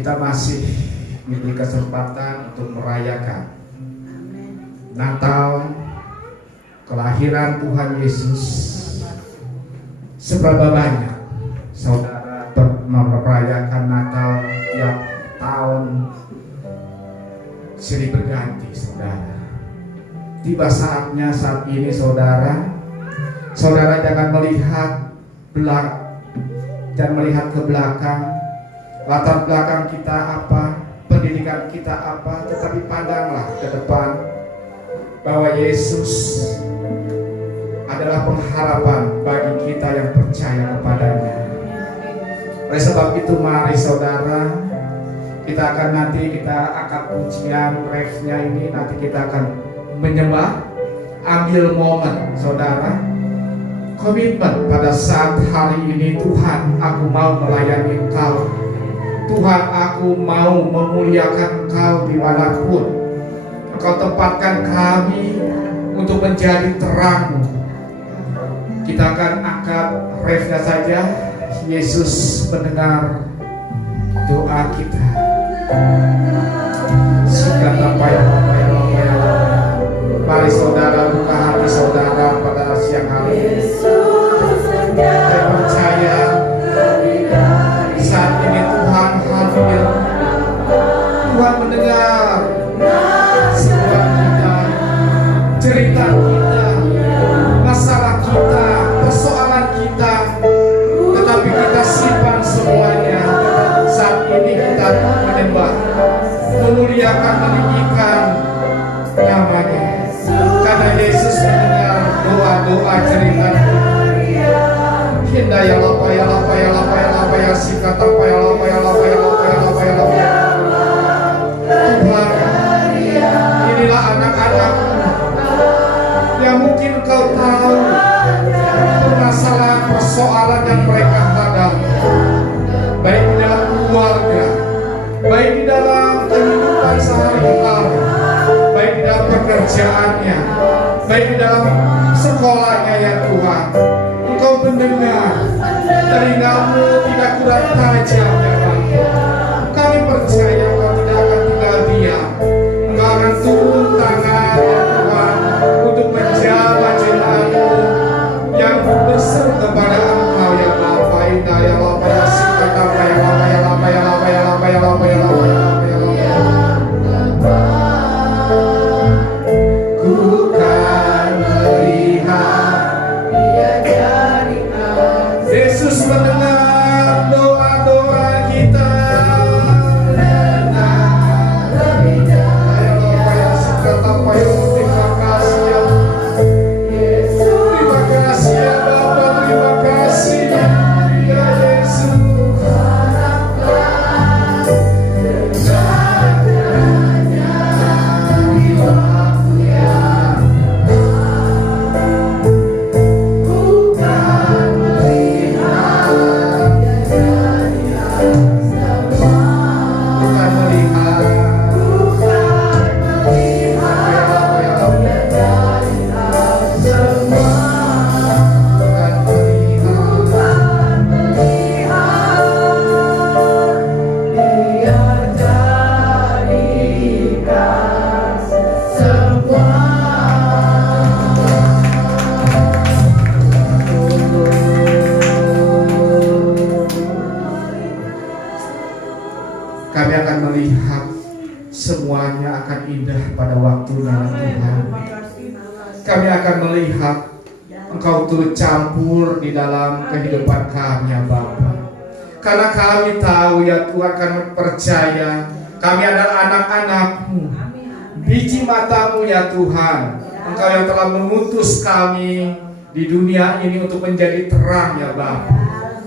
Kita masih diberi kesempatan untuk merayakan Natal, kelahiran Tuhan Yesus. Seberapa banyak saudara merayakan Natal tiap tahun silih berganti, saudara. Tiba saatnya saat ini, saudara jangan melihat ke belakang, latar belakang kita apa, pendidikan kita apa, tetapi pandanglah ke depan bahwa Yesus adalah pengharapan bagi kita yang percaya kepadanya. Oleh sebab itu, mari saudara, kita akan ujian refnya ini, nanti kita akan menyembah. Ambil momen saudara, komitmen pada saat hari ini, Tuhan, aku mau melayani Engkau. Tuhan, aku mau memuliakan Engkau dimanapun Engkau tempatkan kami untuk menjadi terang. Kita akan angkat refnya saja. Yesus mendengar doa kita. Mari saudara, buka hati saudara pada siang hari ini. Saya percaya saat ini Tuhan hadir. Tuhan mendengar semua kita, cerita kita, masalah kita, persoalan kita, tetapi kita simpan semuanya. Saat ini kita menyembah, memuliakan, meninggikan namanya. Karena Yesus mendengar doa-doa cerita. Hinda ya lapa ya lapa ya lapa ya lapa ya sikat apa ya lapa ya lapa ya lapa ya lapa ya lapa ya. Tuhan, inilah anak-anakmu yang mungkin Kau tahu permasalahan, persoalan yang mereka hadapi, baik di dalam keluarga, baik di dalam kehidupan sehari-hari, baik di dalam pekerjaannya, baik di dalam sekolahnya. Ya Tuhan, Engkau mendengar, telingamu tidak kurang tajam ya Bapa. Kami percaya Engkau tidak akan tinggal diam. Engkau akan turun tangan ya Tuhan untuk menjawab jemaat-Mu yang berseru kepada Engkau ya Bapa. Indah ya Bapa ya sikat apa ya Bapa ya Bapa ya Bapa ya Bapa ya Bapa ya Bapa ya Bapa ya Bapa. Ku kan melihat Dia jadi Yesus mendengar doa-doa kita. Terima kasih ya Bapa, terima kasih ya Yesus. Kami akan melihat semuanya akan indah pada waktunya Tuhan. Kami akan melihat Engkau turut campur di dalam kehidupan kami ya Bapa. Karena kami tahu ya Tuhan, kami percaya kami adalah anak-anak-Mu, biji mata-Mu ya Tuhan. Engkau yang telah mengutus kami di dunia ini untuk menjadi terang ya Bapa.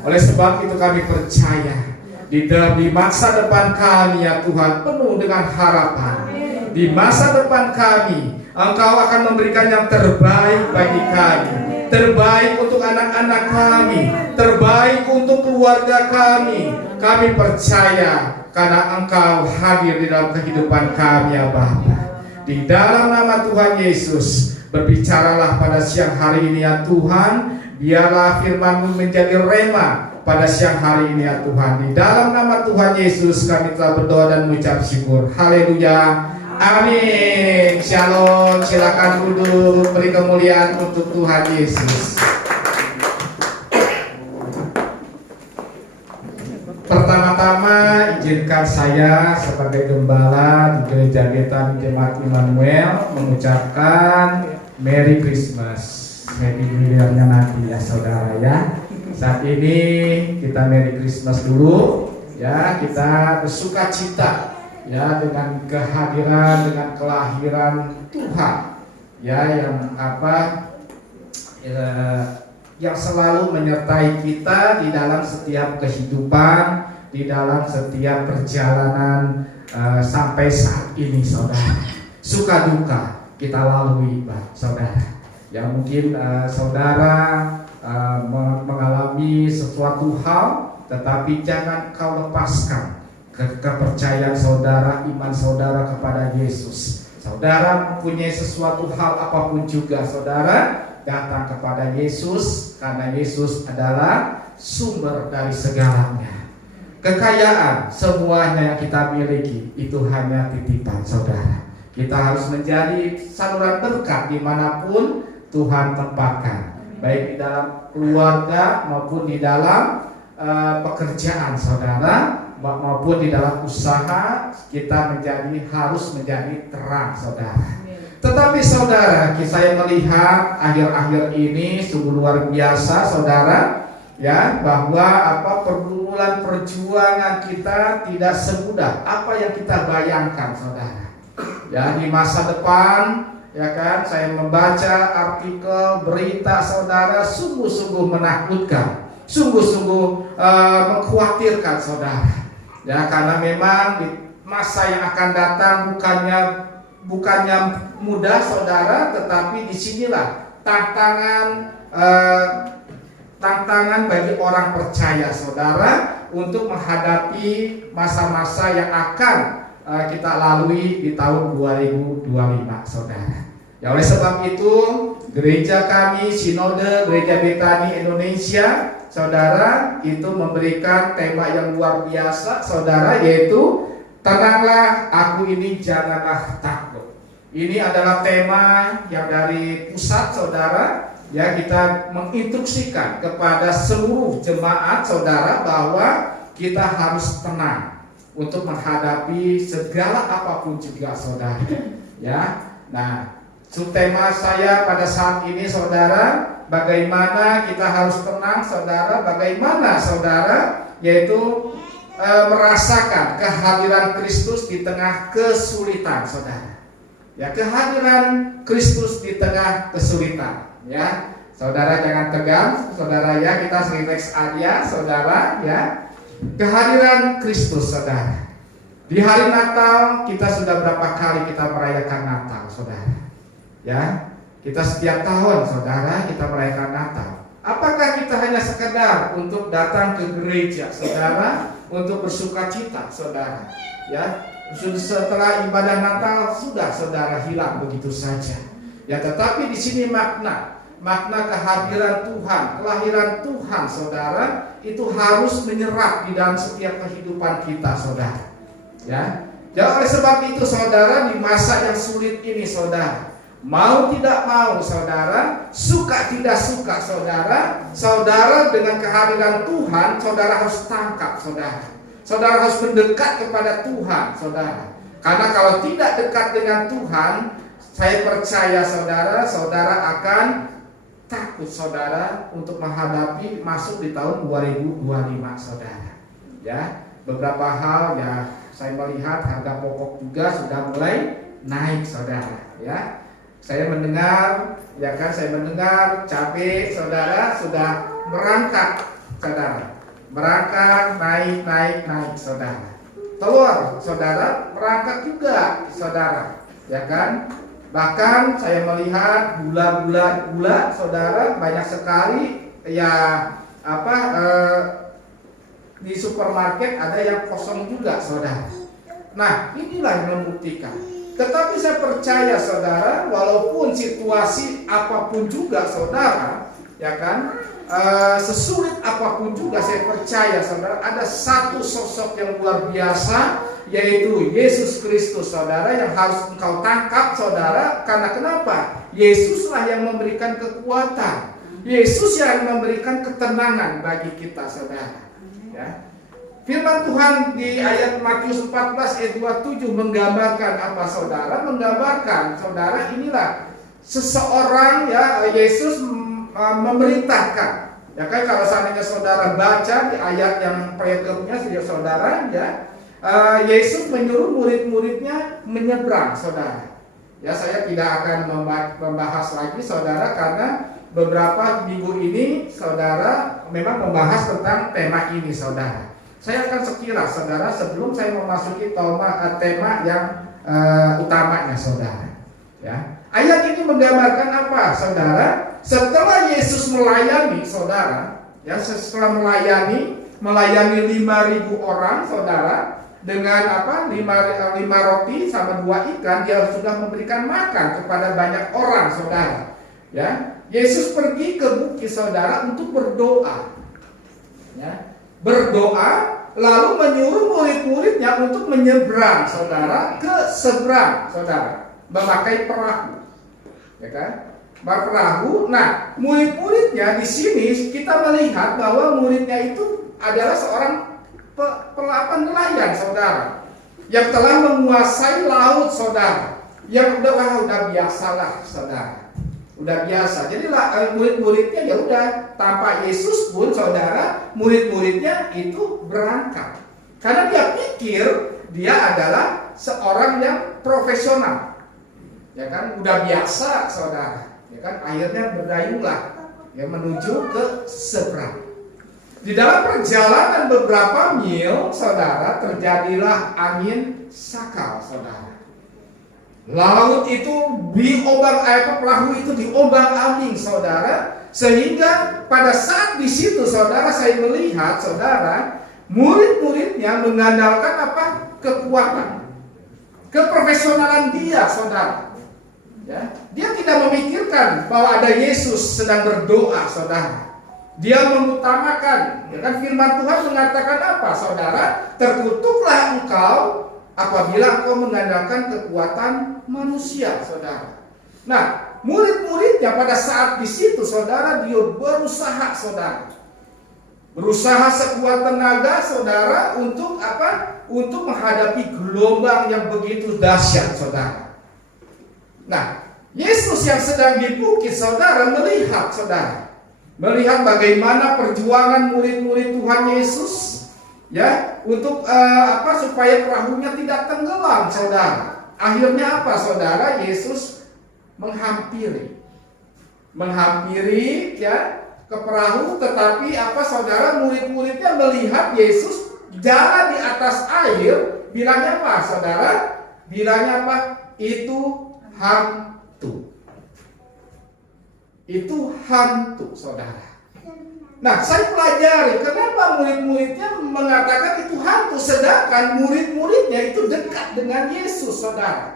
Oleh sebab itu kami percaya di masa depan kami ya Tuhan penuh dengan harapan. Di masa depan kami Engkau akan memberikan yang terbaik bagi kami, terbaik untuk anak-anak kami, terbaik untuk keluarga kami. Kami percaya karena Engkau hadir di dalam kehidupan kami ya Bapa. Di dalam nama Tuhan Yesus, berbicaralah pada siang hari ini ya Tuhan. Biarlah firman-Mu menjadi rema pada siang hari ini ya Tuhan. Di dalam nama Tuhan Yesus kami telah berdoa dan mengucap syukur. Haleluya. Amin. Shalom. Silakan duduk. Beri kemuliaan untuk Tuhan Yesus. Pertama-tama izinkan saya sebagai gembala di Gereja Betani Jemaat Immanuel mengucapkan Merry Christmas. Happy New Year-nya nanti ya saudara ya. Saat ini kita Merry Christmas dulu ya, kita bersuka cita ya dengan kehadiran, dengan kelahiran Tuhan ya, yang selalu menyertai kita di dalam setiap kehidupan, di dalam setiap perjalanan sampai saat ini saudara. Suka duka kita lalui saudara. Ya mungkin saudara mengalami sesuatu hal, tetapi jangan kau lepaskan kepercayaan saudara, iman saudara kepada Yesus. Saudara mempunyai sesuatu hal apapun juga, saudara datang kepada Yesus, karena Yesus adalah sumber dari segalanya. Kekayaan semuanya yang kita miliki itu hanya titipan saudara. Kita harus menjadi saluran berkat dimanapun Tuhan tempatkan, baik di dalam keluarga maupun di dalam pekerjaan saudara, maupun di dalam usaha. Kita harus menjadi terang saudara. Tetapi saudara, saya melihat akhir-akhir ini sungguh luar biasa saudara ya, bahwa pergumulan perjuangan kita tidak semudah apa yang kita bayangkan saudara. Ya, di masa depan ya kan, saya membaca artikel berita saudara sungguh-sungguh menakutkan, sungguh-sungguh mengkhawatirkan saudara. Ya, karena memang di masa yang akan datang bukannya mudah saudara, tetapi disinilah tantangan bagi orang percaya saudara untuk menghadapi masa-masa yang akan kita lalui di tahun 2025 saudara. Ya, oleh sebab itu gereja kami Sinode Gereja Betani Indonesia saudara itu memberikan tema yang luar biasa saudara, yaitu tenanglah aku ini, janganlah takut. Ini adalah tema yang dari pusat saudara ya, kita menginstruksikan kepada seluruh jemaat saudara bahwa kita harus tenang untuk menghadapi segala apapun juga saudara ya. Nah, subtema saya pada saat ini saudara, bagaimana kita harus tenang saudara, bagaimana saudara yaitu merasakan kehadiran Kristus di tengah kesulitan saudara. Ya, kehadiran Kristus di tengah kesulitan ya. Saudara jangan tegang saudara ya, kita relax aja saudara ya. Kehadiran Kristus saudara. Di hari Natal kita sudah berapa kali kita merayakan Natal saudara ya. Kita setiap tahun saudara kita merayakan Natal. Apakah kita hanya sekedar untuk datang ke gereja saudara, untuk bersuka cita saudara ya, setelah ibadah Natal sudah saudara hilang begitu saja ya. Tetapi di sini makna kehadiran Tuhan, kelahiran Tuhan saudara itu harus menyerap di dalam setiap kehidupan kita saudara ya. Jadi oleh sebab itu saudara, di masa yang sulit ini saudara, mau tidak mau saudara, suka tidak suka saudara dengan kehadiran Tuhan saudara harus tangkap saudara. Saudara harus mendekat kepada Tuhan saudara. Karena kalau tidak dekat dengan Tuhan, saya percaya saudara akan takut saudara untuk menghadapi masuk di tahun 2025 saudara ya. Beberapa hal ya, saya melihat harga pokok juga sudah mulai naik saudara ya. Saya mendengar cabai saudara sudah merangkak naik saudara. Telur saudara merangkak juga saudara ya kan. Bahkan saya melihat gula saudara banyak sekali ya, di supermarket ada yang kosong juga saudara. Nah, inilah yang membuktikan. Tetapi saya percaya saudara, walaupun situasi apapun juga saudara ya kan, sesulit apapun juga saya percaya saudara, ada satu sosok yang luar biasa, yaitu Yesus Kristus saudara, yang harus engkau tangkap saudara. Karena kenapa? Yesuslah yang memberikan kekuatan, Yesus yang memberikan ketenangan bagi kita saudara, ya. Firman Tuhan di ayat Matius 14 ayat 27 menggambarkan apa saudara? Menggambarkan saudara, inilah seseorang, ya, Yesus memerintahkan. Ya kan, kalau seandainya saudara baca di ayat yang berikutnya saudara, ya, Yesus menyuruh murid-muridnya menyeberang saudara. Ya, saya tidak akan membahas lagi saudara, karena beberapa minggu ini saudara memang membahas tentang tema ini saudara. Saya akan sekilas saudara sebelum saya memasuki tema yang utamanya saudara. Ya. Ayat ini menggambarkan apa saudara? Setelah Yesus melayani saudara, ya, setelah melayani 5.000 orang saudara, dengan apa? 5 roti sama 2 ikan, dia sudah memberikan makan kepada banyak orang saudara. Ya. Yesus pergi ke bukit saudara untuk berdoa. Ya. Berdoa, lalu menyuruh murid-muridnya untuk menyeberang saudara ke seberang saudara, memakai perahu, ya kan? Perahu. Nah, murid-muridnya di sini kita melihat bahwa muridnya itu adalah seorang nelayan saudara, yang telah menguasai laut saudara, yang udah biasalah saudara. Udah biasa. Jadi murid-muridnya ya udah, tanpa Yesus pun saudara, murid-muridnya itu berangkat. Karena dia pikir dia adalah seorang yang profesional. Ya kan, udah biasa saudara. Ya kan, akhirnya berdayunglah ya menuju ke seberang. Di dalam perjalanan beberapa mil saudara, terjadilah angin sakal saudara. Laut itu perahu itu diombang-ambing saudara, sehingga pada saat di situ saudara, saya melihat saudara, murid-muridnya mengandalkan apa? Kekuatan, keprofesionalan dia saudara. Ya, dia tidak memikirkan bahwa ada Yesus sedang berdoa saudara. Dia mengutamakan, ya kan, firman Tuhan mengatakan apa saudara? Terkutuklah engkau apabila engkau mengandalkan kekuatan manusia saudara. Nah, murid-muridnya pada saat di situ saudara, dia berusaha saudara, berusaha sekuat tenaga saudara untuk apa? Untuk menghadapi gelombang yang begitu dahsyat saudara. Nah, Yesus yang sedang di bukit saudara melihat bagaimana perjuangan murid-murid Tuhan Yesus, ya, untuk supaya perahunya tidak tenggelam saudara. Akhirnya apa saudara? Yesus menghampiri ya ke perahu, tetapi apa saudara, murid-muridnya melihat Yesus jalan di atas air, bilangnya apa saudara? Bilangnya apa? Itu hantu. Itu hantu saudara. Nah, saya pelajari kenapa murid-muridnya mengatakan itu hantu, sedangkan murid-muridnya itu dekat dengan Yesus saudara.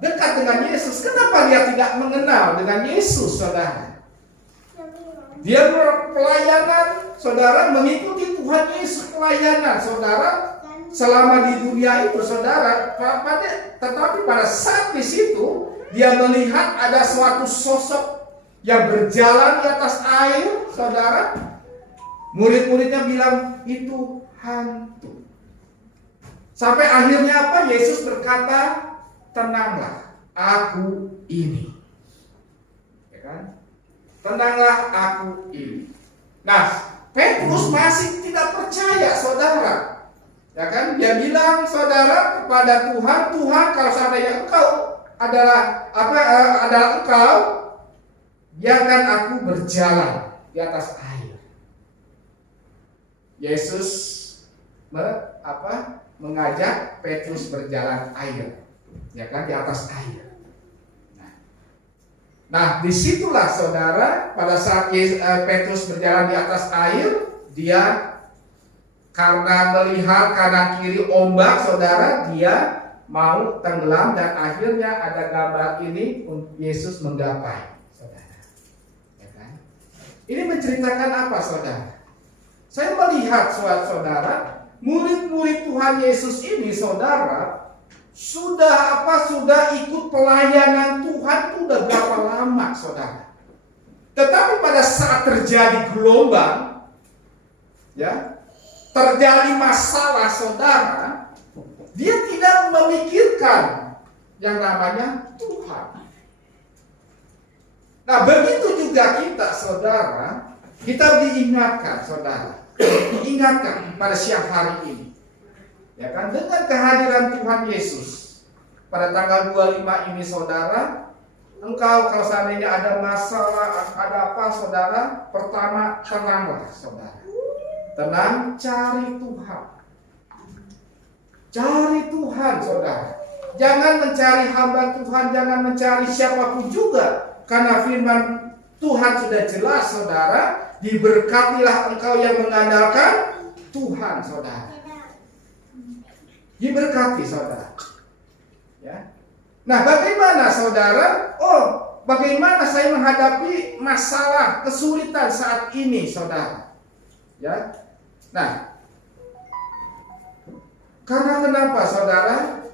Dekat dengan Yesus. Kenapa dia tidak mengenal dengan Yesus saudara? Dia pelayanan saudara, mengikuti Tuhan Yesus pelayanan saudara selama di dunia itu saudara. Tetapi pada saat di situ dia melihat ada suatu sosok yang berjalan di atas air saudara. Murid-muridnya bilang itu hantu. Sampai akhirnya apa? Yesus berkata, tenanglah, aku ini. Ya kan? Tenanglah, aku ini. Nah, Petrus masih tidak percaya saudara. Ya kan? Dia bilang saudara kepada Tuhan, Tuhan, kalau seandainya engkau adalah engkau, biarkan aku berjalan di atas air. Yesus mengajak Petrus berjalan air, ya kan, di atas air. Nah, disitulah saudara, pada saat Petrus berjalan di atas air, dia karena melihat kanan kiri ombak saudara, dia mau tenggelam, dan akhirnya ada gambar ini, Yesus menggapai. Ini menceritakan apa, saudara? Saya melihat, saudara, murid-murid Tuhan Yesus ini, saudara, sudah ikut pelayanan Tuhan sudah berapa lama, saudara? Tetapi pada saat terjadi gelombang, ya, terjadi masalah, saudara, dia tidak memikirkan yang namanya Tuhan. Nah, begitu juga kita, saudara, kita diingatkan, saudara, diingatkan pada siang hari ini, ya kan, dengan kehadiran Tuhan Yesus pada tanggal 25 ini, saudara. Engkau kalau seandainya ada masalah, ada apa, saudara, pertama tenanglah, saudara. Tenang, cari Tuhan. Cari Tuhan, saudara. Jangan mencari hamba Tuhan, jangan mencari siapapun juga. Karena firman Tuhan sudah jelas, saudara. Diberkatilah engkau yang mengandalkan Tuhan, saudara. Diberkati, saudara. Ya. Nah, bagaimana, saudara? Bagaimana saya menghadapi masalah, kesulitan saat ini, saudara? Ya. Nah, karena kenapa, saudara?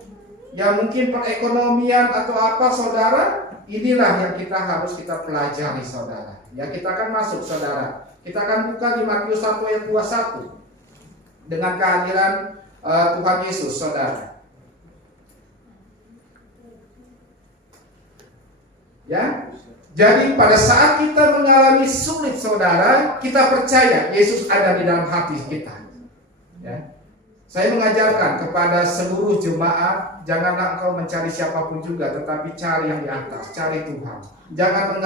Ya mungkin perekonomian atau apa, saudara? Inilah yang harus kita pelajari, saudara. Ya, kita akan masuk, saudara. Kita akan buka di Matius 1 ayat 21 dengan kehadiran Tuhan Yesus, saudara. Ya, jadi pada saat kita mengalami sulit, saudara, kita percaya Yesus ada di dalam hati kita. Ya. Saya mengajarkan kepada seluruh jemaat, janganlah engkau mencari siapapun juga, tetapi cari yang di atas, cari Tuhan. Jangan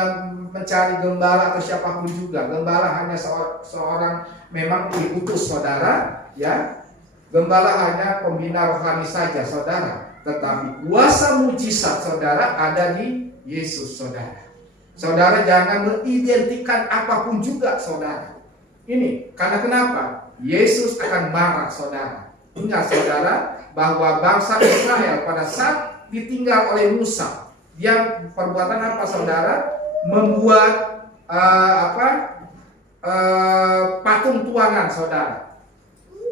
mencari gembala atau siapapun juga. Gembala hanya seorang memang diutus, saudara. Ya, gembala hanya pembina rohani saja, saudara. Tetapi kuasa mujizat, saudara, ada di Yesus, saudara. Saudara jangan mengidentikan apapun juga, saudara. Ini karena kenapa? Yesus akan marah, saudara. Ingat, saudara, bahwa bangsa Israel pada saat ditinggal oleh Musa, dia perbuatan apa, saudara? Membuat patung tuangan, saudara.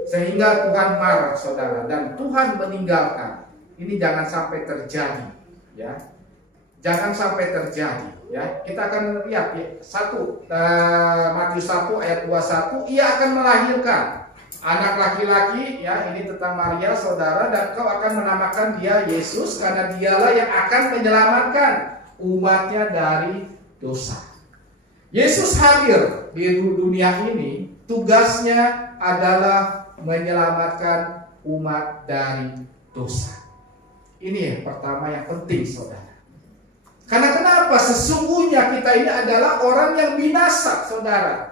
Sehingga Tuhan marah, saudara, dan Tuhan meninggalkan. Ini jangan sampai terjadi, ya. Jangan sampai terjadi, ya. Kita akan lihat ya, Matius 1 ayat 21, ia akan melahirkan anak laki-laki, ya, ini tentang Maria, saudara, dan kau akan menamakan dia Yesus karena dialah yang akan menyelamatkan umatnya dari dosa. Yesus hadir di dunia ini, tugasnya adalah menyelamatkan umat dari dosa. Ini yang pertama yang penting, saudara. Karena kenapa? Sesungguhnya kita ini adalah orang yang binasa, saudara.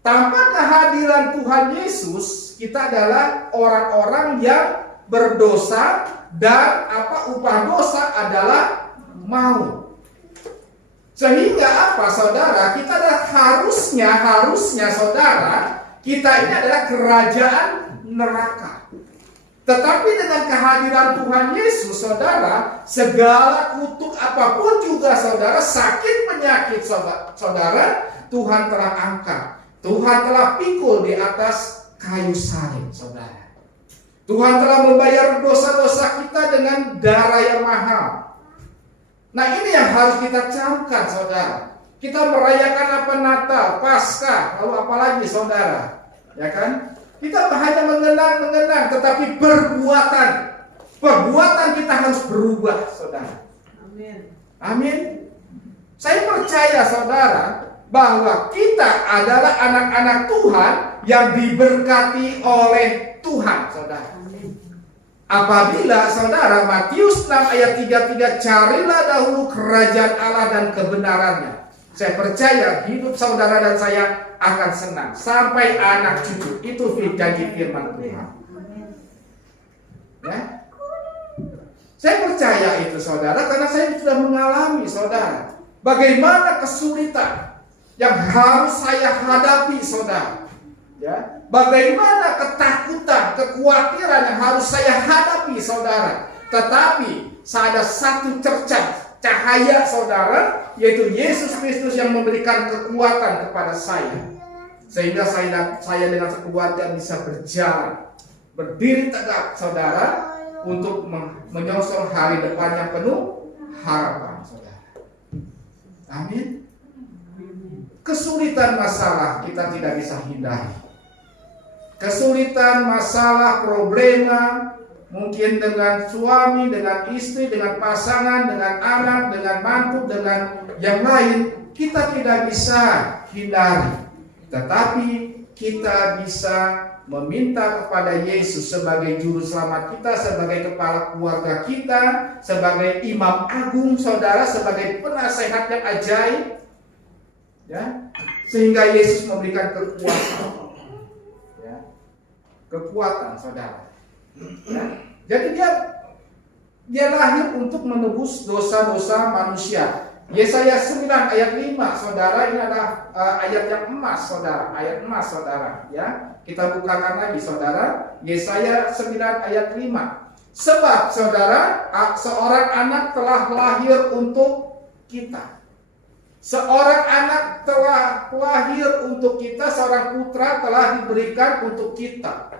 Tanpa kehadiran Tuhan Yesus, kita adalah orang-orang yang berdosa dan upah dosa adalah maut. Sehingga apa, saudara? Kita adalah harusnya, saudara, kita ini adalah kerajaan neraka. Tetapi dengan kehadiran Tuhan Yesus, saudara, segala kutuk apapun juga, saudara, sakit penyakit, saudara, Tuhan telah angkat. Tuhan telah pikul di atas kayu salib, saudara. Tuhan telah membayar dosa-dosa kita dengan darah yang mahal. Nah, ini yang harus kita camkan, saudara. Kita merayakan apa? Natal, Paskah, lalu apa lagi, saudara? Ya kan? Kita hanya mengenang, tetapi perbuatan kita harus berubah, saudara. Amin. Amin. Saya percaya, saudara, bahwa kita adalah anak-anak Tuhan yang diberkati oleh Tuhan, saudara. Amin. Apabila, saudara, Matius 6 ayat 33, carilah dahulu kerajaan Allah dan kebenarannya. Saya percaya hidup saudara dan saya akan senang sampai anak cucu. Itu janji firman Tuhan. Ya. Saya percaya itu, saudara, karena saya sudah mengalami, saudara, bagaimana kesulitan yang harus saya hadapi, saudara. Ya. Bagaimana ketakutan, kekhawatiran yang harus saya hadapi, saudara. Tetapi ada satu cercah cahaya saudara, yaitu Yesus Kristus yang memberikan kekuatan kepada saya. Sehingga saya dengan sekeluarga bisa berjalan, berdiri tegak saudara, untuk menyongsong hari depan yang penuh harapan saudara. Amin. Kesulitan masalah kita tidak bisa hindari. Kesulitan, masalah, problema, mungkin dengan suami, dengan istri, dengan pasangan, dengan anak, dengan mantu, dengan yang lain, kita tidak bisa hindari. Tetapi kita bisa meminta kepada Yesus sebagai juru selamat kita, sebagai kepala keluarga kita, sebagai imam agung saudara, sebagai penasehat yang ajaib, ya, sehingga Yesus memberikan kekuatan, ya, kekuatan saudara. Ya. Jadi dia lahir untuk menebus dosa-dosa manusia. Yesaya 9 ayat 5 saudara, ini adalah ayat yang emas saudara, ayat emas saudara, ya. Kita bukakan lagi saudara, Yesaya 9 ayat 5. Sebab saudara, seorang anak telah lahir untuk kita. Seorang anak telah lahir untuk kita, seorang putra telah diberikan untuk kita.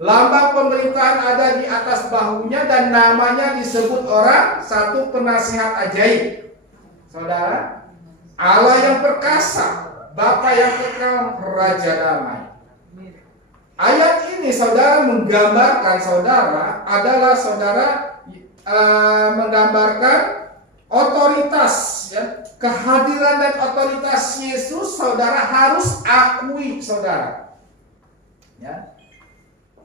Lambang pemerintahan ada di atas bahunya dan namanya disebut orang satu penasihat ajaib. Saudara, Allah yang perkasa, Bapa yang kekal, Raja damai. Ayat ini saudara menggambarkan saudara adalah saudara menggambarkan otoritas, ya, kehadiran dan otoritas Yesus saudara harus akui saudara. Ya.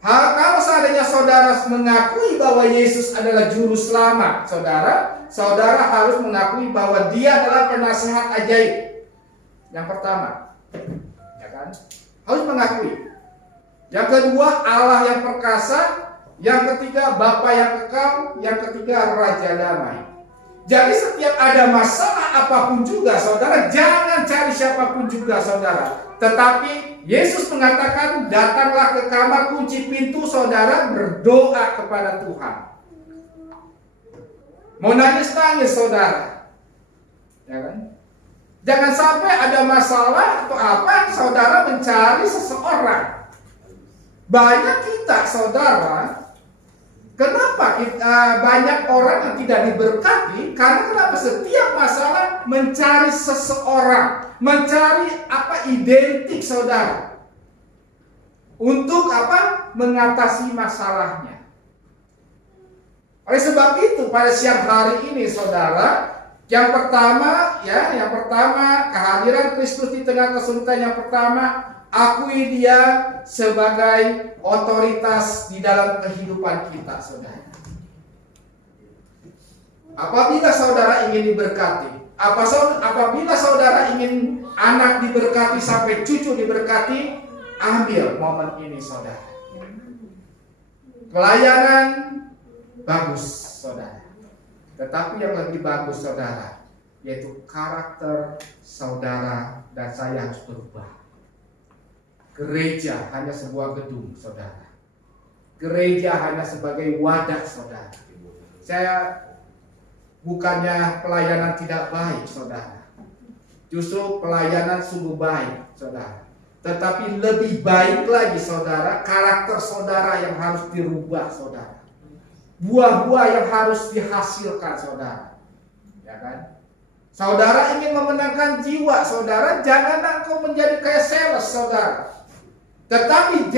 Kalau seandainya saudara mengakui bahwa Yesus adalah juru selamat saudara harus mengakui bahwa dia adalah penasehat ajaib. Yang pertama, ya kan? Harus mengakui. Yang kedua, Allah yang perkasa. Yang ketiga, Bapa yang kekal. Yang ketiga, Raja damai. Jadi setiap ada masalah apapun juga saudara, jangan cari siapapun juga saudara. Tetapi Yesus mengatakan, datanglah ke kamar, kunci pintu saudara, berdoa kepada Tuhan. Mau nangis-nangis saudara, ya kan? Jangan sampai ada masalah atau apa saudara mencari seseorang. Banyak kita saudara, kenapa banyak orang yang tidak diberkati? Karena kenapa? Setiap masalah mencari seseorang, mencari identik saudara, untuk mengatasi masalahnya. Oleh sebab itu pada siang hari ini saudara, yang pertama kehadiran Kristus di tengah kesulitan. Yang pertama, akui dia sebagai otoritas di dalam kehidupan kita saudara. Apabila saudara ingin diberkati, apabila saudara ingin anak diberkati sampai cucu diberkati, ambil momen ini saudara. Pelayanan bagus saudara, tetapi yang lebih bagus saudara, yaitu karakter saudara dan saya harus berubah. Gereja hanya sebuah gedung saudara. Gereja hanya sebagai wadah saudara. Saya bukannya pelayanan tidak baik saudara, justru pelayanan sungguh baik saudara. Tetapi lebih baik lagi saudara, karakter saudara yang harus dirubah saudara. Buah-buah yang harus dihasilkan saudara, ya kan? Saudara ingin memenangkan jiwa saudara, jangan engkau menjadi kayak sales saudara. Tetapi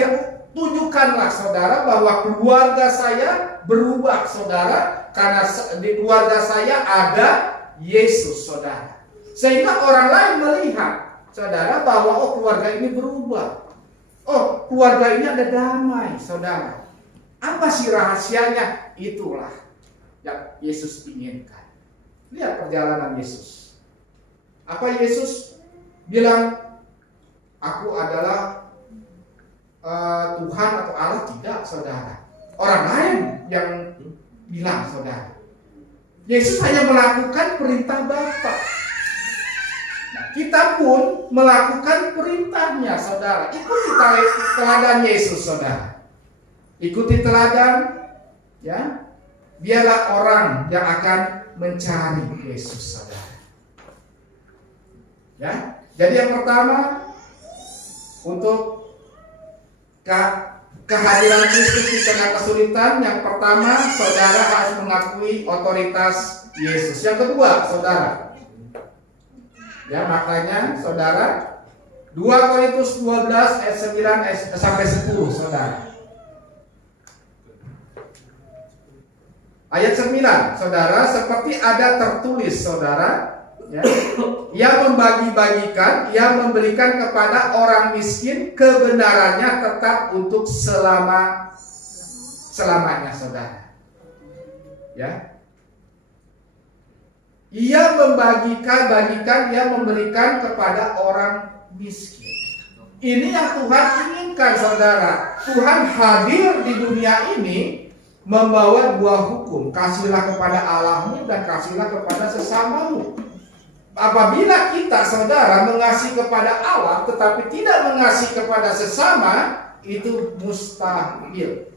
tunjukkanlah saudara bahwa keluarga saya berubah saudara, karena di keluarga saya ada Yesus saudara. Sehingga orang lain melihat saudara bahwa keluarga ini berubah. Keluarga ini ada damai saudara. Apa sih rahasianya? Itulah yang Yesus inginkan. Lihat perjalanan Yesus. Apa Yesus bilang? Aku adalah Tuhan atau Allah? Tidak saudara. Orang lain yang bilang saudara. Yesus hanya melakukan perintah Bapa. Nah, kita pun melakukan perintahnya saudara. Ikuti teladan Yesus saudara. Ikuti teladan, ya. Biarlah orang yang akan mencari Yesus, saudara. Ya, jadi yang pertama untuk kehadiran Kristus di tengah kesulitan, yang pertama saudara harus mengakui otoritas Yesus. Yang kedua, saudara, ya maknanya saudara 2 Korintus 12 ayat 9 sampai 10, saudara. Ayat 9, saudara, seperti ada tertulis, saudara, ya, ia membagi-bagikan, ia memberikan kepada orang miskin, kebenarannya tetap untuk selamanya, saudara. Ya, ia membagikan, ia memberikan kepada orang miskin. Ini yang Tuhan inginkan, saudara. Tuhan hadir di dunia ini membawa 2 hukum. Kasihlah kepada Allahmu dan kasihlah kepada sesamamu. Apabila kita, saudara, mengasihi kepada Allah tetapi tidak mengasihi kepada sesama, itu mustahil.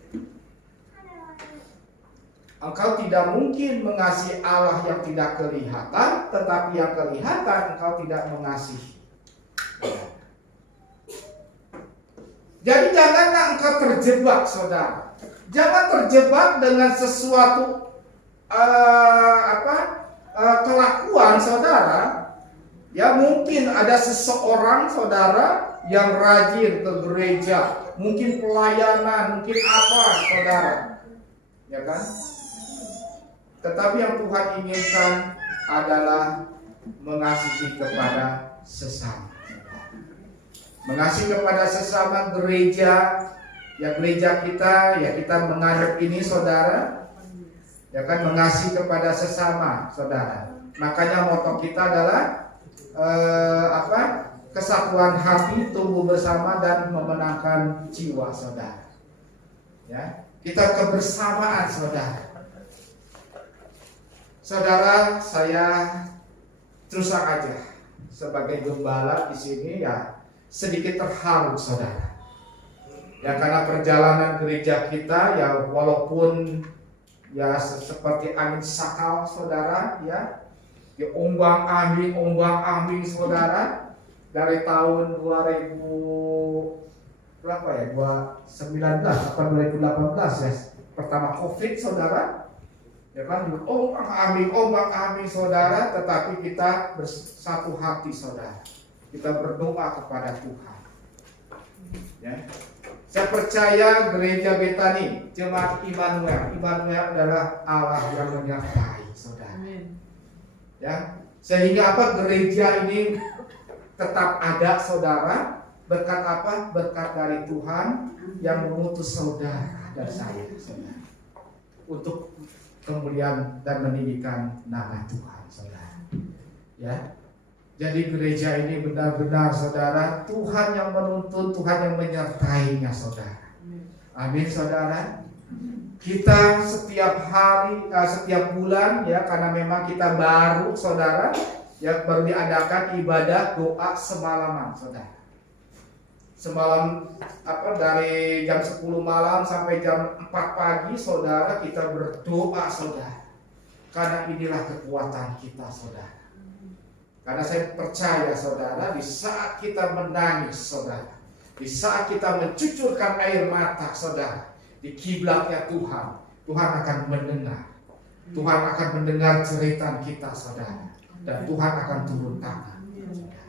Engkau tidak mungkin mengasihi Allah yang tidak kelihatan, tetapi yang kelihatan engkau tidak mengasihi. Jadi janganlah engkau terjebak, saudara. Jangan terjebak dengan sesuatu kelakuan, saudara. Ya, mungkin ada seseorang, saudara, yang rajin ke gereja, mungkin pelayanan, mungkin apa, saudara, ya kan? Tetapi yang Tuhan inginkan adalah mengasihi kepada sesama. Mengasihi kepada sesama gereja. Ya, gereja kita, ya kita menganut ini, saudara, ya kan, mengasihi kepada sesama, saudara. Makanya moto kita adalah kesatuan hati, tumbuh bersama dan memenangkan jiwa, saudara. Ya, kita kebersamaan, saudara. Saudara, saya terus terang aja sebagai gembala di sini ya sedikit terharu, saudara. Ya, karena perjalanan gereja kita ya walaupun ya seperti angin sakal, saudara, ya ombang ambing, saudara, dari tahun 2000 berapa ya, 2019 atau 2018 ya, pertama COVID, saudara, ya kan, ombang ambing, saudara, tetapi kita bersatu hati, saudara, kita berdoa kepada Tuhan, ya. Saya percaya gereja Betani, jemaat Immanuel adalah Allah yang menyertai, saudara. Ya, sehingga apa, gereja ini tetap ada, saudara, berkat apa? Berkat dari Tuhan yang mengutus saudara dan saya, saudara, untuk kemuliaan dan meninggikan nama Tuhan, saudara. Ya. Jadi gereja ini benar-benar, saudara, Tuhan yang menuntun, Tuhan yang menyertainya, saudara. Amin, saudara. Kita setiap hari, setiap bulan, ya, karena memang kita baru, saudara, ya, baru diadakan ibadah doa semalaman, saudara. Semalam dari jam 10 malam sampai jam 4 pagi, saudara, kita berdoa, saudara. Karena inilah kekuatan kita, saudara. Karena saya percaya, saudara, di saat kita menangis, saudara, di saat kita mencucurkan air mata, saudara, di kiblatnya Tuhan, Tuhan akan mendengar. Tuhan akan mendengar cerita kita, saudara, dan Tuhan akan turun tangan, saudara.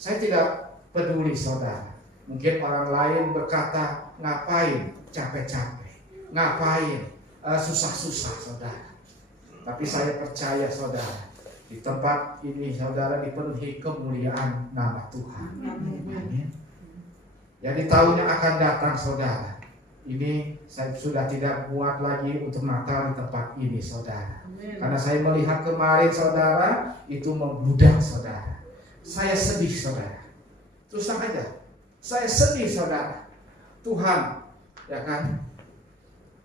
Saya tidak peduli, saudara. Mungkin orang lain berkata, ngapain capek-capek, ngapain susah-susah, saudara. Tapi saya percaya, saudara, di tempat ini, saudara, dipenuhi kemuliaan nama Tuhan. Amin. Ya, di tahun yang akan datang, saudara, ini saya sudah tidak muat lagi untuk Natal di tempat ini, saudara. Karena saya melihat kemarin, saudara, itu membludak, saudara. Saya sedih, saudara. Terus aja, saya sedih, saudara. Tuhan, ya kan,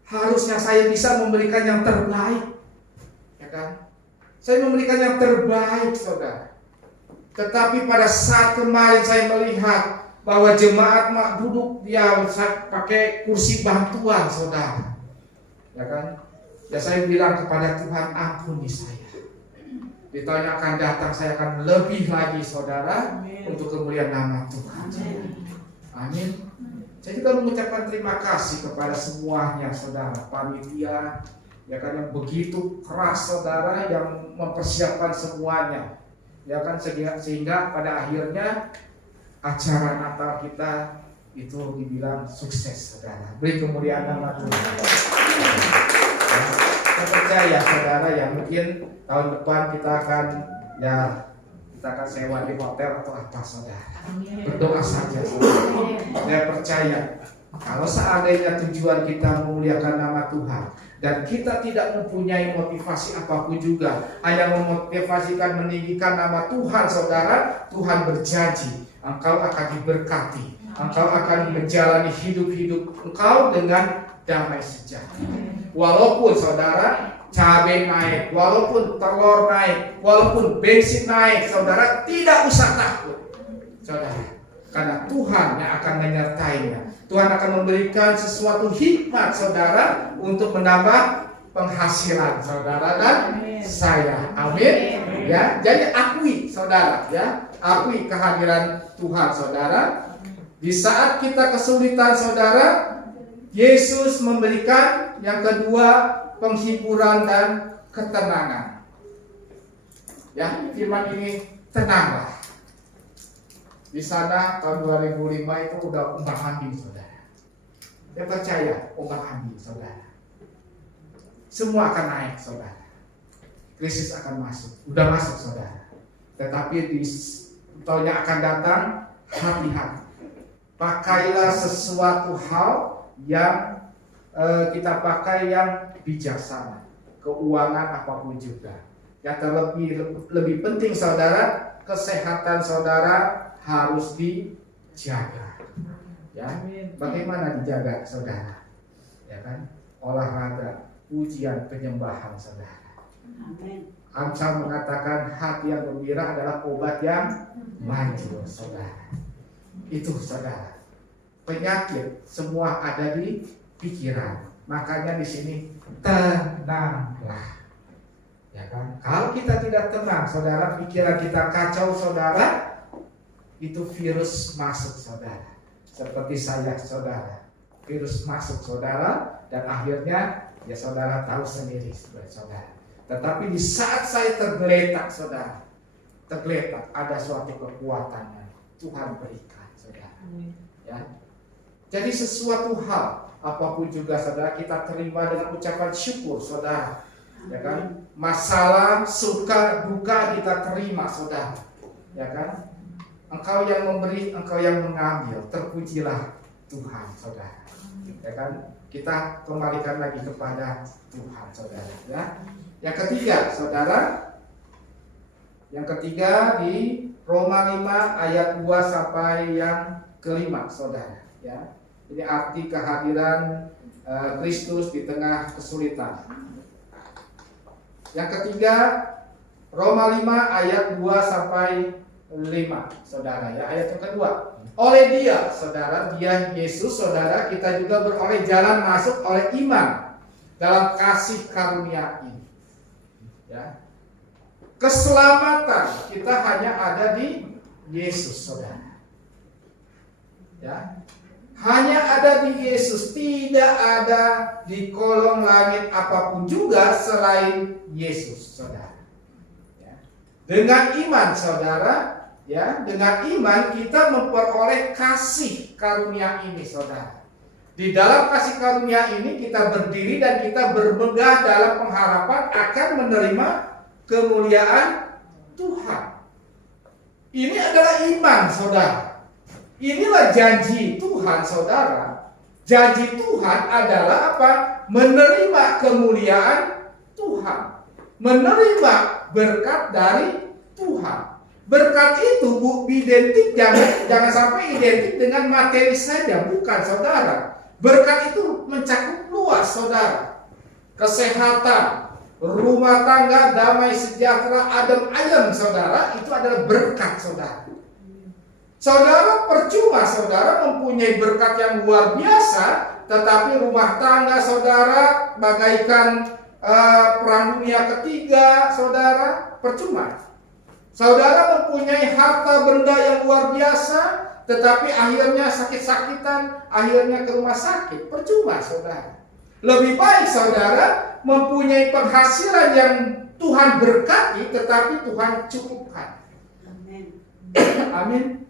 harusnya saya bisa memberikan yang terbaik, ya kan. Saya memberikan yang terbaik, saudara. Tetapi pada saat kemarin saya melihat bahwa jemaat duduk dia pakai kursi bantuan, saudara, ya kan. Ya saya bilang kepada Tuhan, ampuni saya. Di tahun yang akan datang saya akan lebih lagi saudara. Amin. Untuk kemuliaan nama Tuhan. Amin. Saya juga mengucapkan terima kasih kepada semuanya saudara, panitia, ya kan, yang begitu keras saudara, yang mempersiapkan semuanya, ya kan, sehingga pada akhirnya acara Natal kita itu dibilang sukses saudara. Beri kemuliaan nama Tuhan. Saya percaya saudara, ya mungkin tahun depan kita akan sewa di hotel atau apa saudara. Berdoa saja saudara. Saya percaya kalau seandainya tujuan kita memuliakan nama Tuhan dan kita tidak mempunyai motivasi apapun juga, hanya memotivasikan meninggikan nama Tuhan saudara, Tuhan berjanji engkau akan diberkati, engkau akan menjalani hidup engkau dengan damai sejahtera. Walaupun saudara cabai naik, walaupun telur naik, walaupun bensin naik, saudara tidak usah takut saudara, karena Tuhan yang akan menyertainya. Tuhan akan memberikan sesuatu hikmat saudara untuk menambah penghasilan saudara dan saya. Amin. Ya, jadi akui saudara, ya, akui kehadiran Tuhan saudara. Di saat kita kesulitan saudara, Yesus memberikan yang kedua, penghiburan dan ketenangan. Ya, firman ini, tenanglah. Di sana tahun 2005 itu udah ombak-ambing saudara. Saya percaya ombak-ambing saudara. Semua akan naik saudara. Krisis akan masuk, udah masuk saudara. Tetapi di tahun yang akan datang, hati-hati. Pakailah sesuatu hal yang kita pakai yang bijaksana, keuangan apapun juga. Yang lebih penting saudara, kesehatan saudara harus dijaga. Ya, bagaimana dijaga saudara? Ya kan, olahraga, pujian, penyembahan saudara. Amsal mengatakan hati yang gembira adalah obat yang manjur saudara. Itu saudara. Penyakit semua ada di pikiran. Makanya di sini tenanglah. Ya kan? Kalau kita tidak tenang, saudara, pikiran kita kacau, saudara, itu virus masuk, saudara. Seperti saya, saudara. Virus masuk, saudara, dan akhirnya ya saudara tahu sendiri, saudara. Tetapi di saat saya tergeletak, saudara, tergeletak, ada suatu kekuatan yang Tuhan berikan, saudara. Ya. Jadi sesuatu hal apapun juga saudara, kita terima dengan ucapan syukur saudara. Ya kan? Masalah, suka, duka kita terima saudara. Ya kan? Engkau yang memberi, engkau yang mengambil. Terpujilah Tuhan saudara. Ya kan? Kita kembalikan lagi kepada Tuhan saudara. Ya. Yang ketiga saudara, yang ketiga di Roma 5 ayat 2 sampai yang kelima saudara. Ya. Ini arti kehadiran Kristus di tengah kesulitan. Yang ketiga, Roma 5 ayat 2 sampai 5, saudara. Ya, ayat yang kedua. Oleh Dia, saudara, Dia Yesus, saudara, kita juga beroleh jalan masuk oleh iman dalam kasih karunia ini. Ya. Keselamatan kita hanya ada di Yesus, saudara. Ya. Hanya ada di Yesus, tidak ada di kolong langit apapun juga selain Yesus, saudara. Ya. Dengan iman, saudara, ya, dengan iman kita memperoleh kasih karunia ini, saudara. Di dalam kasih karunia ini kita berdiri dan kita bermegah dalam pengharapan akan menerima kemuliaan Tuhan. Ini adalah iman, saudara. Inilah janji Tuhan, saudara. Janji Tuhan adalah apa? Menerima kemuliaan Tuhan, menerima berkat dari Tuhan. Berkat itu identik, jangan sampai identik dengan materi saja, bukan saudara. Berkat itu mencakup luas, saudara. Kesehatan, rumah tangga, damai sejahtera, adem ayem, saudara, itu adalah berkat, saudara. Saudara, percuma saudara mempunyai berkat yang luar biasa, tetapi rumah tangga saudara bagaikan Perang Dunia Ketiga, saudara, percuma. Saudara mempunyai harta benda yang luar biasa, tetapi akhirnya sakit-sakitan, akhirnya ke rumah sakit, percuma, saudara. Lebih baik saudara mempunyai penghasilan yang Tuhan berkati, tetapi Tuhan cukupkan. Amin.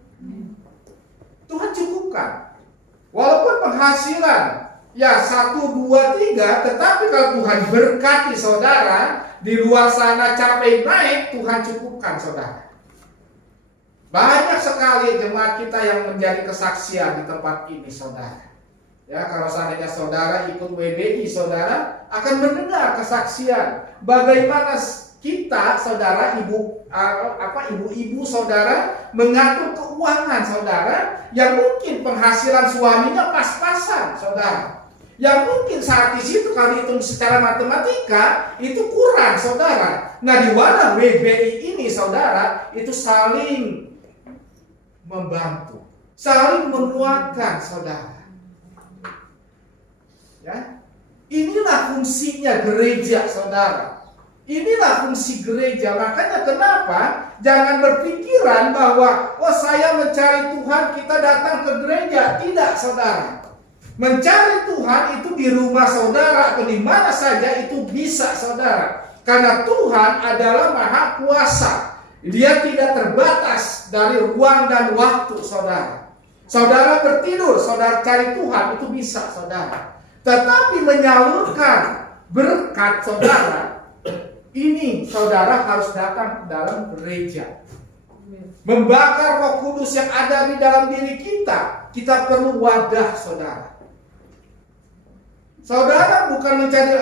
Tuhan cukupkan. Walaupun penghasilan ya 1, 2, 3, tetapi kalau Tuhan berkati saudara, di luar sana capai naik, Tuhan cukupkan saudara. Banyak sekali jemaat kita yang menjadi kesaksian di tempat ini saudara. Ya, kalau seandainya saudara ikut WBI, saudara akan mendengar kesaksian bagaimana kita, saudara, ibu-ibu saudara mengatur keuangan saudara yang mungkin penghasilan suaminya pas-pasan, saudara. Yang mungkin saat di situ kalau dihitung secara matematika itu kurang, saudara. Nah, di mana WBI ini, saudara, itu saling membantu, saling menguatkan, saudara. Ya, inilah fungsinya gereja, saudara. Inilah fungsi gereja. Makanya kenapa jangan berpikiran bahwa saya mencari Tuhan, kita datang ke gereja. Tidak, saudara. Mencari Tuhan itu di rumah saudara atau di mana saja itu bisa, saudara. Karena Tuhan adalah Maha Kuasa. Dia tidak terbatas dari ruang dan waktu, saudara. Saudara bertidur, saudara cari Tuhan, itu bisa, saudara. Tetapi menyalurkan berkat, saudara, ini saudara harus datang ke dalam gereja. Membakar Roh Kudus yang ada di dalam diri kita. Kita perlu wadah, saudara. Saudara bukan mencari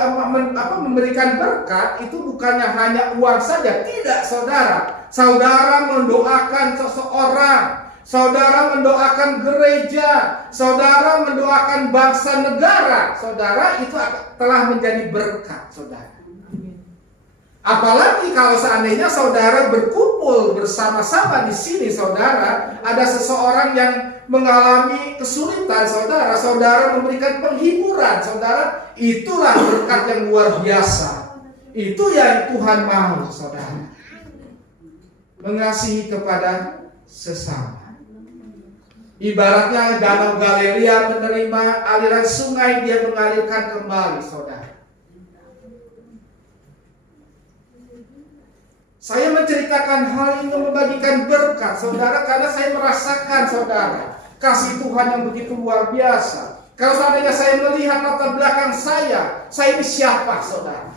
memberikan berkat, itu bukannya hanya uang saja. Tidak, saudara. Saudara mendoakan seseorang, saudara mendoakan gereja, saudara mendoakan bangsa negara, saudara, itu telah menjadi berkat, saudara. Apalagi kalau seandainya saudara berkumpul bersama-sama di sini, saudara, ada seseorang yang mengalami kesulitan, saudara, saudara memberikan penghiburan, saudara, itulah berkat yang luar biasa. Itu yang Tuhan mau, saudara. Mengasihi kepada sesama. Ibaratnya danau Galilea menerima aliran sungai, dia mengalirkan kembali, saudara. Saya menceritakan hal ini membagikan berkat, saudara, karena saya merasakan, saudara, kasih Tuhan yang begitu luar biasa. Kalau seandainya saya melihat latar belakang saya ini siapa, saudara?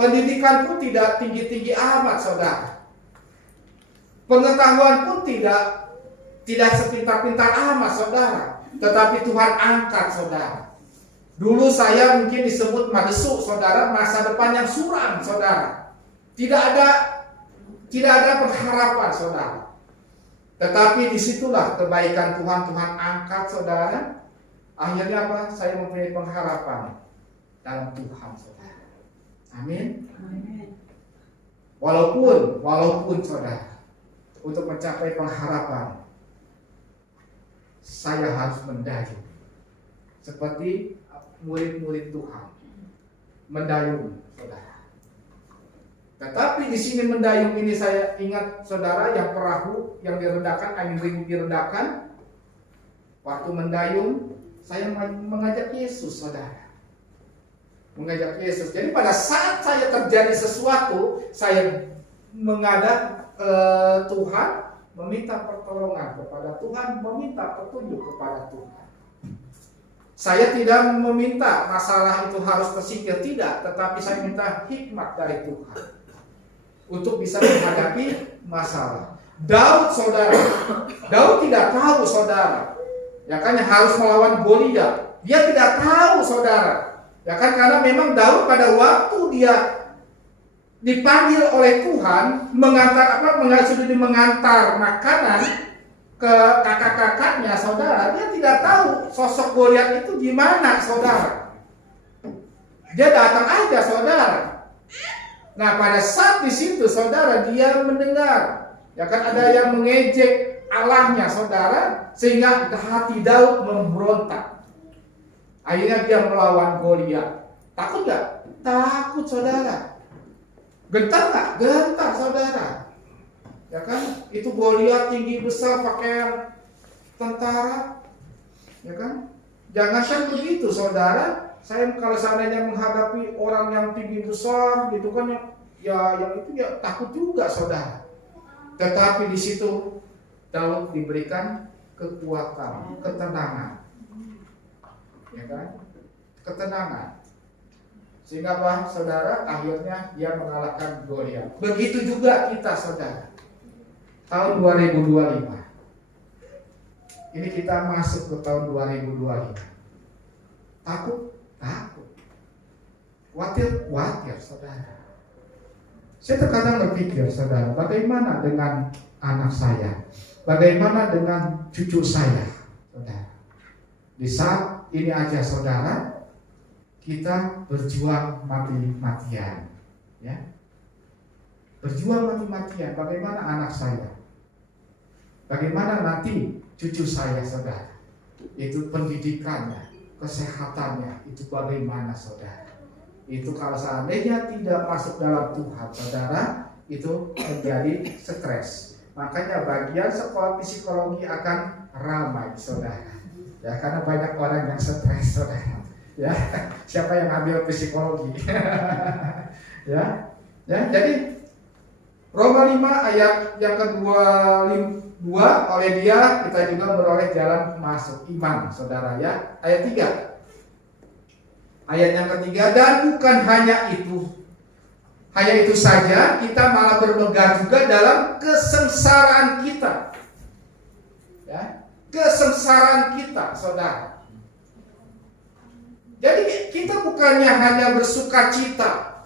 Pendidikan pun tidak tinggi-tinggi amat, saudara. Pengetahuan pun tidak sepintar-pintar amat, saudara. Tetapi Tuhan angkat, saudara. Dulu saya mungkin disebut madesuk, saudara, masa depan yang suram, saudara. Tidak ada pengharapan, saudara. Tetapi disitulah kebaikan Tuhan angkat, saudara. Akhirnya apa? Saya mempunyai pengharapan dalam Tuhan, saudara. Amin. Walaupun, saudara, untuk mencapai pengharapan, saya harus mendayung. Seperti murid-murid Tuhan mendayung, saudara. Tetapi di sini mendayung ini saya ingat, saudara, yang perahu yang direndahkan, angin ribut direndahkan. Waktu mendayung, saya mengajak Yesus, saudara. Mengajak Yesus. Jadi pada saat saya terjadi sesuatu, saya menghadap Tuhan, meminta pertolongan kepada Tuhan, meminta petunjuk kepada Tuhan. Saya tidak meminta masalah itu harus tersingkir, tidak. Tetapi saya minta hikmat dari Tuhan untuk bisa menghadapi masalah. Daud, saudara, Daud tidak tahu, saudara, ya kan, yang harus melawan Goliat. Dia tidak tahu, saudara, ya kan, karena memang Daud pada waktu dia dipanggil oleh Tuhan mengantar makanan ke kakak-kakaknya, saudara, dia tidak tahu sosok Goliat itu gimana, saudara. Dia datang aja, saudara. Nah, pada saat di situ, saudara, dia mendengar, ya kan, ada yang mengejek Allahnya, saudara, sehingga hati Daud memberontak. Akhirnya dia melawan Goliat. Takut nggak? Takut, saudara. Gentar nggak? Gentar, saudara. Ya kan? Itu Goliat tinggi besar, pakaian tentara. Ya kan? Jangankan begitu, saudara. Saya kalau seandainya menghadapi orang yang tinggi besar gitu kan, yang itu ya takut juga, saudara. Tetapi di situ Daud diberikan kekuatan, ketenangan. Ya kan? Ketenangan. Sehingga apa, saudara? Akhirnya dia mengalahkan Goliat. Begitu juga kita, saudara. Tahun 2025. Ini kita masuk ke tahun 2025. Takut? Takut. Khawatir? Khawatir, saudara. Saya terkadang berpikir, saudara, bagaimana dengan anak saya? Bagaimana dengan cucu saya, saudara? Di saat ini aja, saudara, kita berjuang mati-matian, ya. Berjuang mati-matian. Bagaimana anak saya? Bagaimana nanti cucu saya, saudara? Itu pendidikannya, kesehatannya, itu bagaimana, saudara? Itu kalau seandainya tidak masuk dalam Tuhan, saudara, itu menjadi stres. Makanya bagian sekolah psikologi akan ramai, saudara. Ya, karena banyak orang yang stres, saudara. Ya, siapa yang ambil psikologi? Ya, jadi Roma 5 ayat yang kedua, oleh dia kita juga beroleh jalan masuk iman, saudara, ya. Ayat 3. Ayat yang ketiga, dan bukan hanya itu. Hanya itu saja, kita malah bermegah juga dalam kesengsaraan kita. Ya, kesengsaraan kita, saudara. Jadi kita bukannya hanya bersuka cita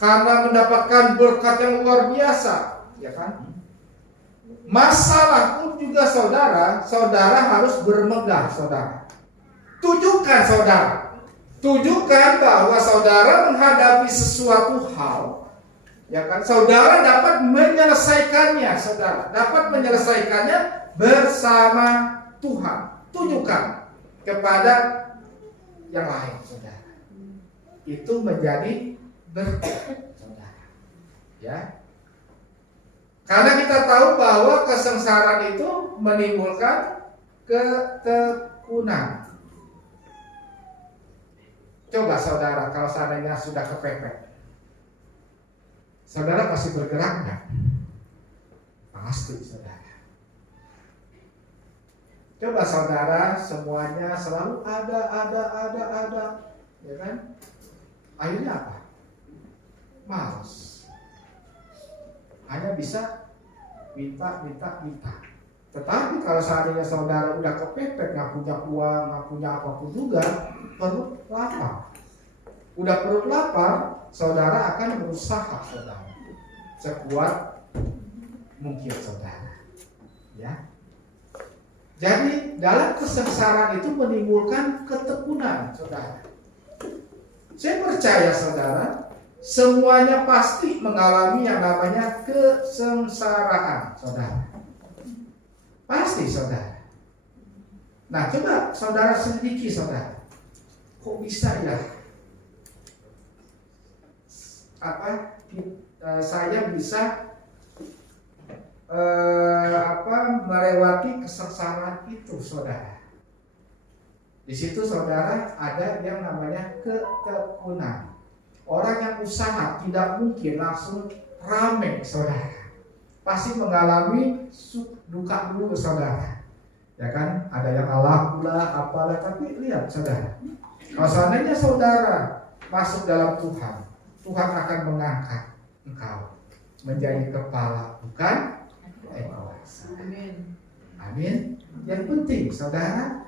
karena mendapatkan berkat yang luar biasa, ya kan? Masalah pun juga, saudara harus bermegah, saudara. Tunjukkan bahwa saudara menghadapi sesuatu hal, ya kan? Saudara dapat menyelesaikannya, saudara. Dapat menyelesaikannya bersama Tuhan. Tunjukkan kepada yang lain, saudara. Itu menjadi berkat, saudara. Ya. Karena kita tahu bahwa kesengsaraan itu menimbulkan ketekunan. Coba saudara, kalau seandainya sudah kepepet, saudara pasti bergerak enggak? Pasti, saudara. Coba saudara, semuanya selalu ada, ya kan? Akhirnya apa? Malas. Hanya bisa minta. Tetapi kalau seandainya saudara udah kepepet, nggak punya uang, nggak punya apapun juga, perut lapar. Udah perut lapar, saudara akan berusaha, saudara, sekuat mungkin, saudara. Ya. Jadi dalam kesengsaraan itu menimbulkan ketekunan, saudara. Saya percaya, saudara, semuanya pasti mengalami yang namanya kesengsaraan, saudara. Pasti, saudara. Nah, coba saudara selidiki, saudara. Kok bisa ya? Saya bisa melewati kesengsaraan itu, saudara. Di situ, saudara, ada yang namanya ketekunan. Orang yang usaha tidak mungkin langsung rame, saudara. Pasti mengalami duka dulu, saudara. Ya kan? Ada yang alhamdulillah, apalah. Tapi lihat, saudara, kalau seandainya saudara masuk dalam Tuhan, Tuhan akan mengangkat engkau menjadi kepala, bukan ekor. Amin. Yang penting, saudara,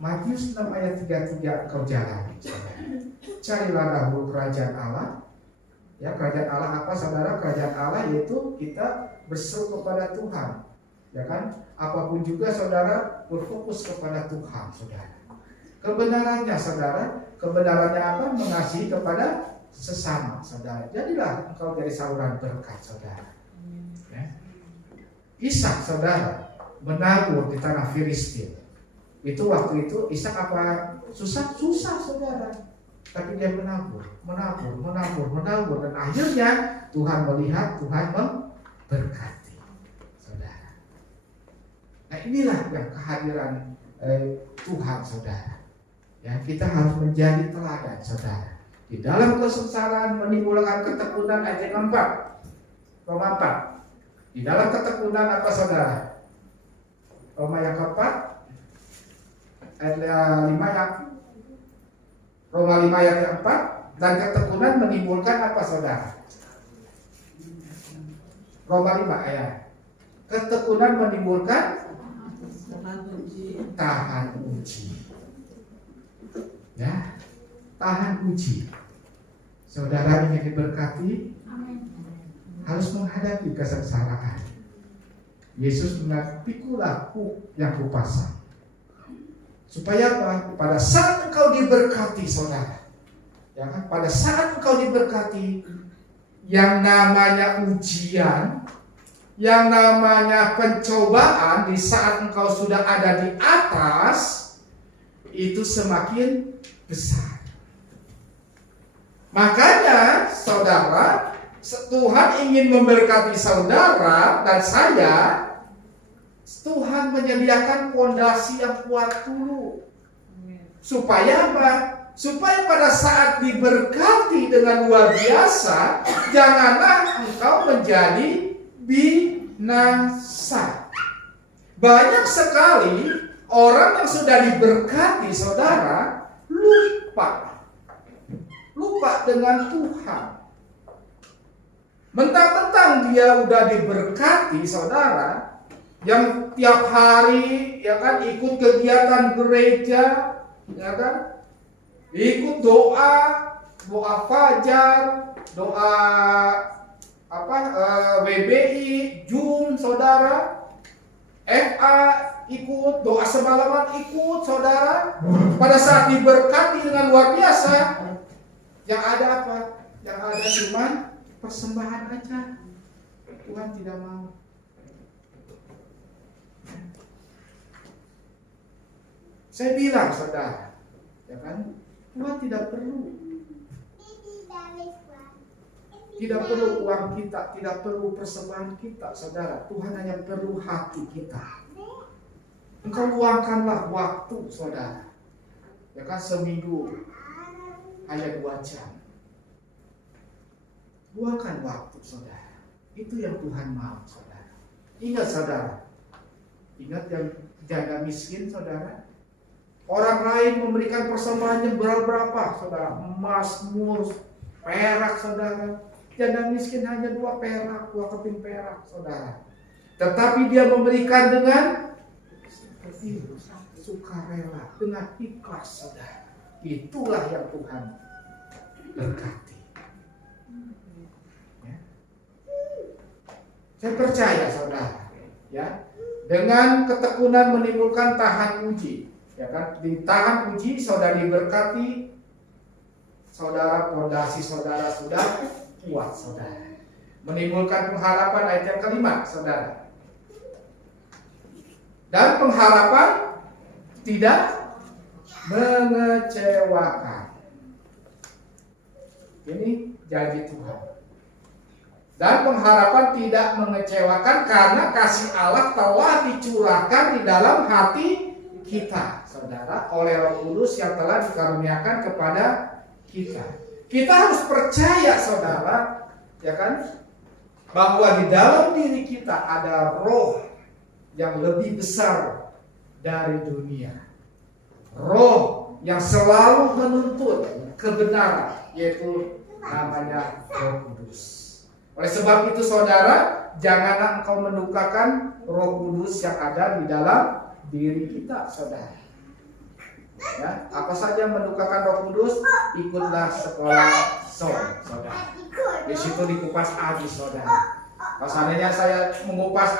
Matius 6 ayat 33 engkau jalani, saudara. Carilah dahulu kerajaan Allah. Ya, kerajaan Allah apa, saudara? Kerajaan Allah yaitu kita berseru kepada Tuhan, ya kan? Apapun juga, saudara, berfokus kepada Tuhan, saudara. Kebenarannya, saudara, kebenarannya apa? Mengasihi kepada sesama, saudara. Jadilah engkau dari saluran berkat, saudara. Ya. Ishak, saudara, menabur di tanah Filistin. Itu waktu itu Ishak apa susah saudara. Tapi dia menabur dan akhirnya Tuhan melihat, Tuhan memberkati saudara. Nah inilah yang kehadiran Tuhan saudara. Ya, kita harus menjadi teladan saudara. Di dalam kesengsaraan menimbulkan ketekunan ayat yang 4. Roma 4. Di dalam ketekunan apa saudara? Roma yang keempat ayat 5 yang Roma 5 ayat yang 4. Dan ketekunan menimbulkan apa saudara? Roma 5 ayat. Ketekunan menimbulkan tahan uji. Ya, tahan uji. Saudara yang diberkati harus menghadapi kesengsaraan. Yesus mengatakan, "Pikulah yang kupasang." Supaya apa? Pada saat engkau diberkati, saudara, ya kan? Pada saat engkau diberkati, yang namanya ujian, yang namanya pencobaan di saat engkau sudah ada di atas, itu semakin besar. Makanya saudara, Tuhan ingin memberkati saudara dan saya. Tuhan menyediakan fondasi yang kuat dulu. Supaya apa? Supaya pada saat diberkati dengan luar biasa, janganlah engkau menjadi binasa. Banyak sekali orang yang sudah diberkati saudara lupa dengan Tuhan. Mentang-mentang dia udah diberkati saudara, yang tiap hari ya kan ikut kegiatan gereja, ya kan, ikut doa fajar, doa WBI, Jum saudara, FA ikut, doa semalaman ikut saudara. Pada saat diberkati dengan luar biasa, yang ada apa? Yang ada cuma persembahan aja. Tuhan tidak mau. Saya bilang saudara, ya kan, Tuhan tidak perlu uang kita, tidak perlu persembahan kita, saudara. Tuhan hanya perlu hati kita. Engkau luangkanlah waktu, saudara. Ya kan, seminggu hanya 2 jam. Luangkan waktu, saudara. Itu yang Tuhan mau, saudara. Ingat, saudara. Ingat yang janda miskin, saudara. Orang lain memberikan persembahannya berapa, saudara? Emas, mur, perak, saudara. Janda miskin hanya 2 perak, 2 keping perak, saudara. Tetapi dia memberikan dengan seperti sukarela, dengan ikhlas, saudara. Itulah yang Tuhan berkati. Ya. Saya percaya, saudara, ya, dengan ketekunan menimbulkan tahan uji. Ya kan, ditahan uji, saudara diberkati, saudara fondasi saudara sudah kuat, saudara. Menimbulkan pengharapan ayat yang kelima, saudara. Dan pengharapan tidak mengecewakan. Ini janji Tuhan. Dan pengharapan tidak mengecewakan karena kasih Allah telah dicurahkan di dalam hati kita, saudara, oleh Roh Kudus yang telah dikaruniakan kepada kita. Kita harus percaya, saudara, ya kan, bahwa di dalam diri kita ada roh yang lebih besar dari dunia. Roh yang selalu menuntut kebenaran, yaitu namanya Roh Kudus. Oleh sebab itu, saudara, janganlah engkau mendukakan Roh Kudus yang ada di dalam diri kita, saudara. Ya, apa saja mendukakan Roh Kudus, ikutlah sekolah saudara. Di situ dikupas habis, saudara. Kalau seandainya saya mengupas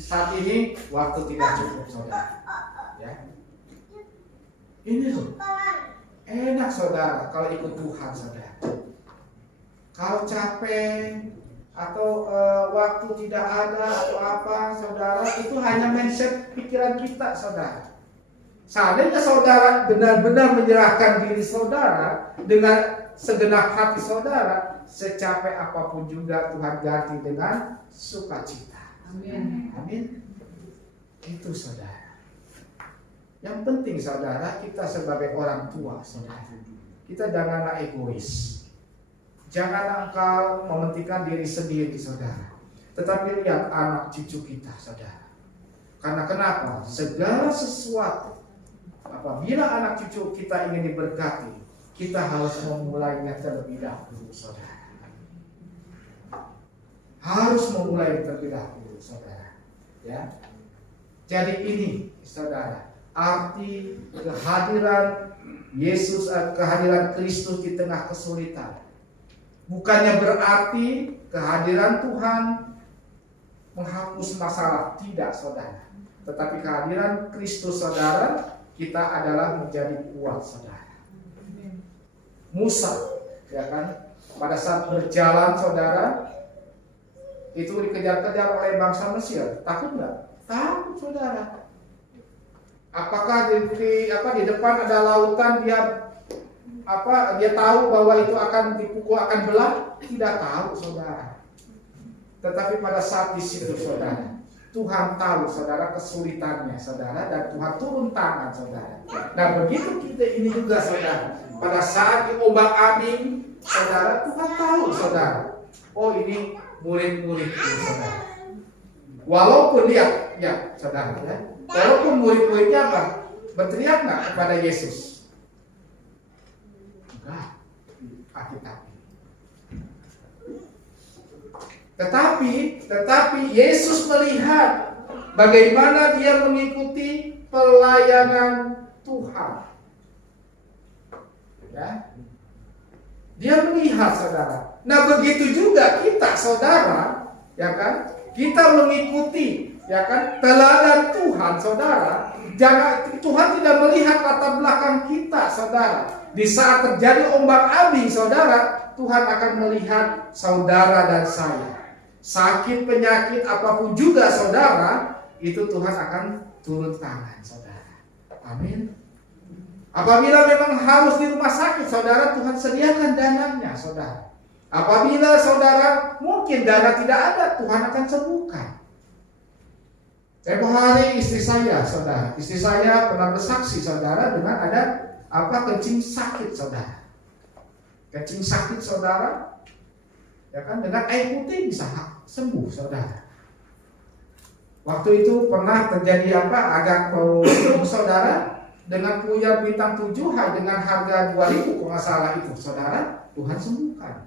saat ini, waktu tidak cukup, saudara. Ya. Ini loh, enak, saudara, kalau ikut Tuhan, saudara. Kalau capek atau waktu tidak ada atau apa, saudara, itu hanya mindset pikiran kita, saudara. Seandainya saudara benar-benar menyerahkan diri saudara dengan segenap hati saudara, secapek apapun juga Tuhan ganti dengan sukacita. Amin. Amin. Itu saudara. Yang penting saudara, kita sebagai orang tua saudara, kita janganlah egois. Janganlah engkau mementingkan diri sendiri saudara, tetapi lihat anak cucu kita saudara. Karena kenapa? Segala sesuatu apabila anak cucu kita ingin diberkati, kita harus memulainya terlebih dahulu saudara. Harus memulai terlebih dahulu saudara. Ya. Jadi ini saudara, arti kehadiran Yesus, kehadiran Kristus di tengah kesulitan. Bukannya berarti kehadiran Tuhan menghapus masalah, tidak saudara. Tetapi kehadiran Kristus saudara, kita adalah menjadi kuat saudara. Musa, ya kan, pada saat berjalan saudara, itu dikejar-kejar oleh bangsa Mesir. Takut nggak? Takut saudara. Apakah di depan ada lautan, dia tahu bahwa itu akan dipukul, akan belah? Tidak tahu saudara. Tetapi pada saat di situ saudara, Tuhan tahu saudara kesulitannya saudara, dan Tuhan turun tangan saudara. Nah begitu kita ini juga saudara, pada saat diombang-ambing saudara, Tuhan tahu saudara, oh ini murid-murid ini saudara. Walaupun lihat ya saudara ya, walaupun murid-muridnya apa? Berteriak nggak kepada Yesus? Enggak, tetapi Yesus melihat bagaimana dia mengikuti pelayanan Tuhan. Ya. Dia melihat saudara. Nah begitu juga kita saudara, ya kan? Kita mengikuti, ya kan, teladan Tuhan saudara. Jangan, Tuhan tidak melihat latar belakang kita saudara. Di saat terjadi ombak-ambing saudara, Tuhan akan melihat saudara dan saya. Sakit, penyakit, apapun juga saudara, itu Tuhan akan turun tangan saudara. Amin. Apabila memang harus di rumah sakit saudara, Tuhan sediakan dananya saudara. Apabila saudara mungkin dana tidak ada, Tuhan akan sembuhkan. Tempoh hari istri saya saudara, istri saya pernah bersaksi saudara dengan ada kencing sakit saudara. Kencing sakit saudara, ya kan, dengan air putih bisa sembuh saudara. Waktu itu pernah terjadi agak sembuh saudara, dengan puyar bintang 7 dengan harga 2.000 kalau nggak salah itu saudara, Tuhan sembuhkan.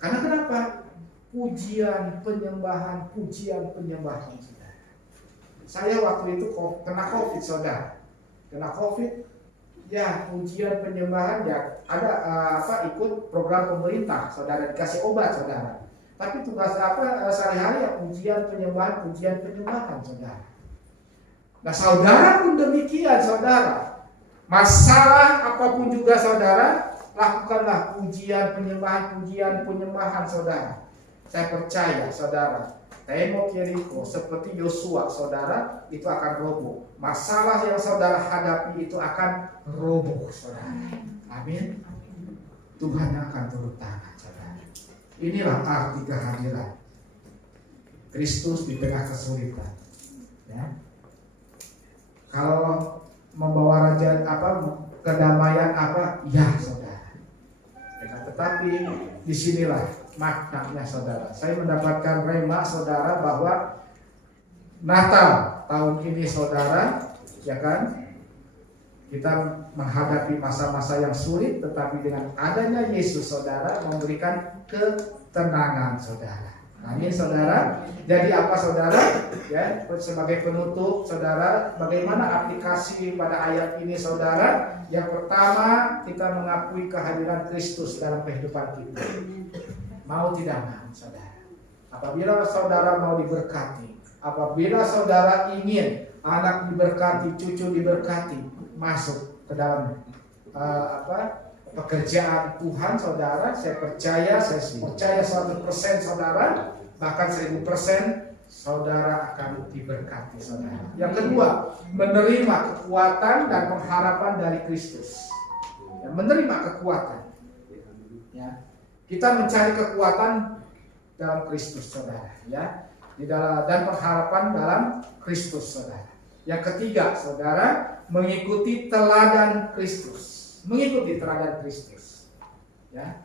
Karena kenapa? Pujian penyembahan saudara. Saya waktu itu kena COVID saudara, ya pujian penyembahan ya ada ikut program pemerintah saudara, dikasih obat saudara. Tapi tugas sehari-hari ya pujian penyembahan saudara. Nah saudara pun demikian saudara. Masalah apapun juga saudara, lakukanlah pujian penyembahan saudara. Saya percaya saudara, tembok Yeriko seperti Yosua saudara itu akan roboh. Masalah yang saudara hadapi itu akan roboh saudara. Amin. Tuhan akan turun tangan saudara. Inilah arti kehadiran Kristus di tengah kesulitan. Ya. Kalau membawa raja kedamaian ya saudara. Ya, tetapi disinilah maknanya saudara. Saya mendapatkan rema saudara bahwa Natal tahun ini saudara, ya kan, kita menghadapi masa-masa yang sulit, tetapi dengan adanya Yesus saudara memberikan ketenangan saudara. Amin saudara. Jadi apa saudara? Ya, sebagai penutup saudara, bagaimana aplikasi pada ayat ini saudara? Yang pertama, kita mengakui kehadiran Kristus dalam kehidupan kita. Mau tidak mau saudara. Apabila saudara mau diberkati, apabila saudara ingin anak diberkati, cucu diberkati, masuk ke dalam pekerjaan Tuhan saudara, saya percaya 100% saudara, bahkan 1000% saudara akan diberkati, saudara. Yang kedua, menerima kekuatan dan pengharapan dari Kristus. Ya, menerima kekuatan. Ya. Kita mencari kekuatan dalam Kristus, saudara. Ya. Di dalam, dan pengharapan dalam Kristus, saudara. Yang ketiga, saudara, mengikuti teladan Kristus. Mengikuti teladan Kristus. Ya.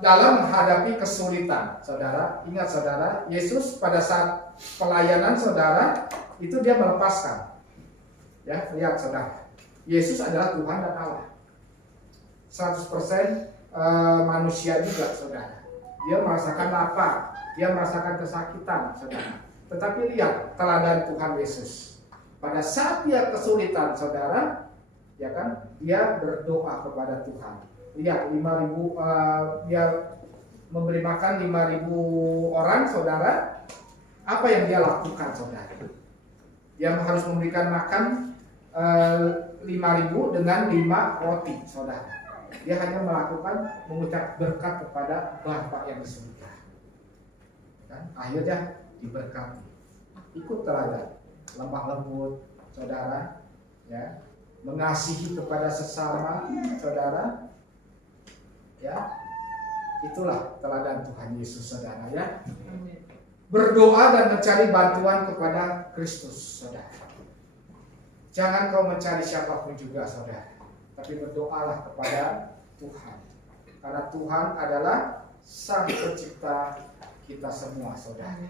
Dalam menghadapi kesulitan, saudara, ingat saudara, Yesus pada saat pelayanan saudara itu dia melepaskan. Ya, lihat saudara, Yesus adalah Tuhan dan Allah, 100% manusia juga, saudara. Dia merasakan lapar, dia merasakan kesakitan, saudara. Tetapi lihat teladan Tuhan Yesus. Pada saat dia kesulitan, saudara, ya kan, dia berdoa kepada Tuhan. Lihat 5.000 dia memberi makan 5.000 orang, saudara. Apa yang dia lakukan, saudara? Dia harus memberikan makan 5.000 dengan 5 roti, saudara. Dia hanya melakukan mengucap berkat kepada Bapa yang di surga. Dan akhirnya diberkati. Ikut teladan, lemah lembut, saudara, ya, mengasihi kepada sesama, saudara. Ya, itulah teladan Tuhan Yesus, saudara, ya. Berdoa dan mencari bantuan kepada Kristus, saudara. Jangan kau mencari siapapun juga, saudara, tapi berdoalah kepada Tuhan. Karena Tuhan adalah Sang Pencipta kita semua, saudara.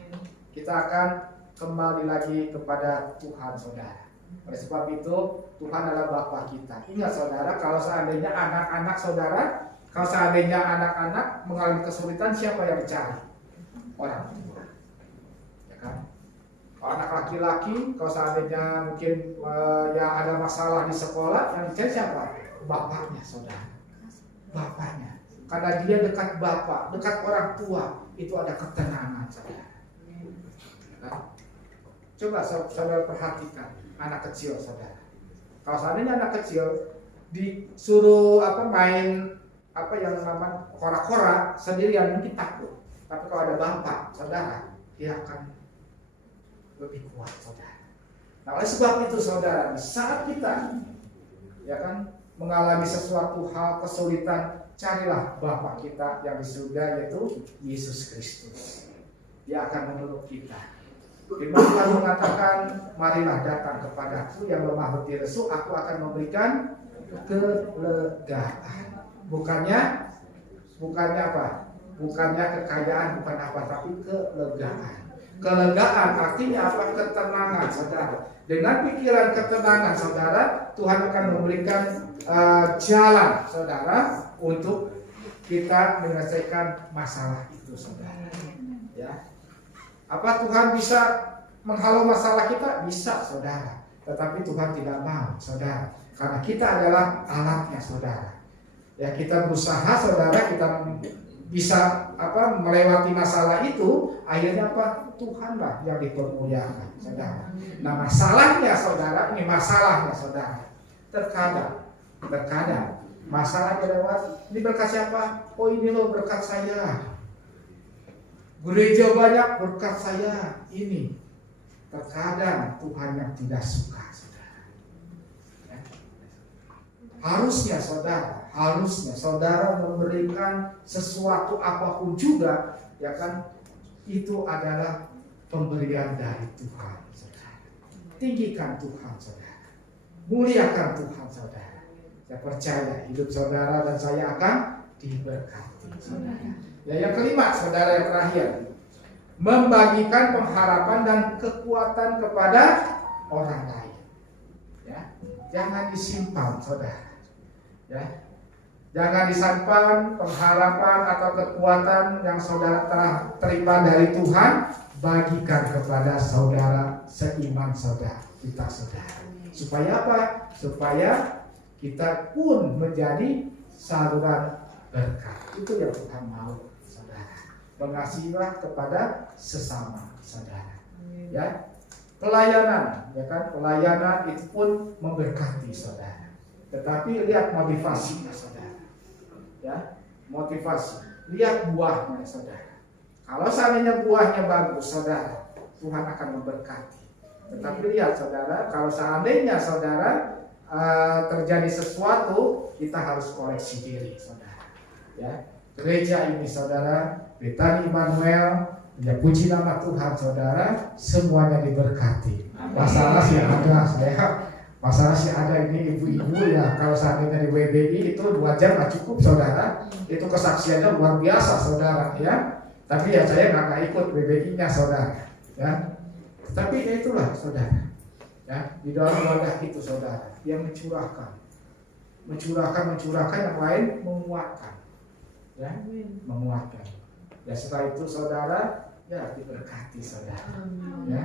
Kita akan kembali lagi kepada Tuhan, saudara. Oleh sebab itu, Tuhan adalah Bapa kita. Ingat, saudara, kalau seandainya anak-anak saudara, kalau seandainya anak-anak mengalami kesulitan, siapa yang mencari? Orang tua. Ya kan? Kalau anak laki-laki, kalau seandainya mungkin yang ada masalah di sekolah, yang mencari siapa? Bapaknya, saudara. Bapaknya. Karena dia dekat bapak, dekat orang tua, itu ada ketenangan, saudara. Ya kan? Coba saudara perhatikan anak kecil, saudara. Kalau seandainya anak kecil disuruh main yang namanya kora-kora sendirian, mungkin takut. Tapi kalau ada bapak, saudara, dia akan lebih kuat, saudara. Nah, oleh sebab itu, saudara, di saat kita, ya kan, mengalami sesuatu hal kesulitan, carilah Bapa kita yang di surga, yaitu Yesus Kristus. Dia akan memeluk kita. Firman Tuhan mengatakan, marilah datang kepadaku yang lemah letih lesu, aku akan memberikan kelegaan. Bukannya apa? Bukannya kekayaan, bukan apa, tapi kelegaan. Kelegaan artinya apa? Ketenangan, saudara. Dengan pikiran ketenangan, saudara, Tuhan akan memberikan jalan, saudara, untuk kita menyelesaikan masalah itu, saudara. Ya. Apa Tuhan bisa menghalau masalah kita? Bisa, saudara. Tetapi Tuhan tidak mau, saudara. Karena kita adalah alatnya, saudara. Ya, kita berusaha, saudara, kita bisa melewati masalah itu, akhirnya apa? Tuhanlah yang dipermuliakan, saudara. Nah, masalahnya, saudara, ini masalahnya, saudara. Terkadang masalahnya lewat, ini berkat siapa? Oh, ini loh berkat saya. Gereja banyak, berkat saya. Ini terkadang Tuhan yang tidak suka, saudara. Ya. Harusnya saudara memberikan sesuatu apapun juga, ya kan, itu adalah pemberian dari Tuhan, saudara. Tinggikan Tuhan, saudara. Muliakan Tuhan, saudara. Saya percaya hidup saudara dan saya akan diberkati, saudara. Ya, yang kelima, saudara, yang terakhir, membagikan pengharapan dan kekuatan kepada orang lain. Ya, jangan disimpan, saudara. Ya, jangan disimpan pengharapan atau kekuatan yang saudara telah terima dari Tuhan, bagikan kepada saudara seiman saudara, kita, saudara. Supaya apa? Supaya kita pun menjadi saluran berkat. Itu yang Tuhan mau, saudara. Mengasihilah kepada sesama, saudara. Ya, pelayanan, ya kan? Pelayanan itu pun memberkati, saudara. Tetapi lihat motivasinya, saudara. Ya, motivasi. Lihat buahnya, saudara. Kalau seandainya buahnya bagus, saudara, Tuhan akan memberkati. Tetapi lihat saudara, kalau seandainya saudara terjadi sesuatu, kita harus koreksi diri, saudara. Ya, gereja ini, saudara, Betani Immanuel, ya puji nama Tuhan, saudara, semuanya diberkati. Masalah sih ada, masalah sih ada ini ibu-ibu ya. Kalau seandainya di WBI itu 2 jam nggak cukup, saudara. Itu kesaksiannya luar biasa, saudara, ya. Tapi ya saya nggak ikut WBI-nya, saudara, ya. Tapi ya itulah, saudara, ya, di dalam wadah itu, saudara, yang mencurahkan yang lain menguatkan, ya, menguatkan. Ya setelah itu, saudara, ya diberkati, saudara, ya.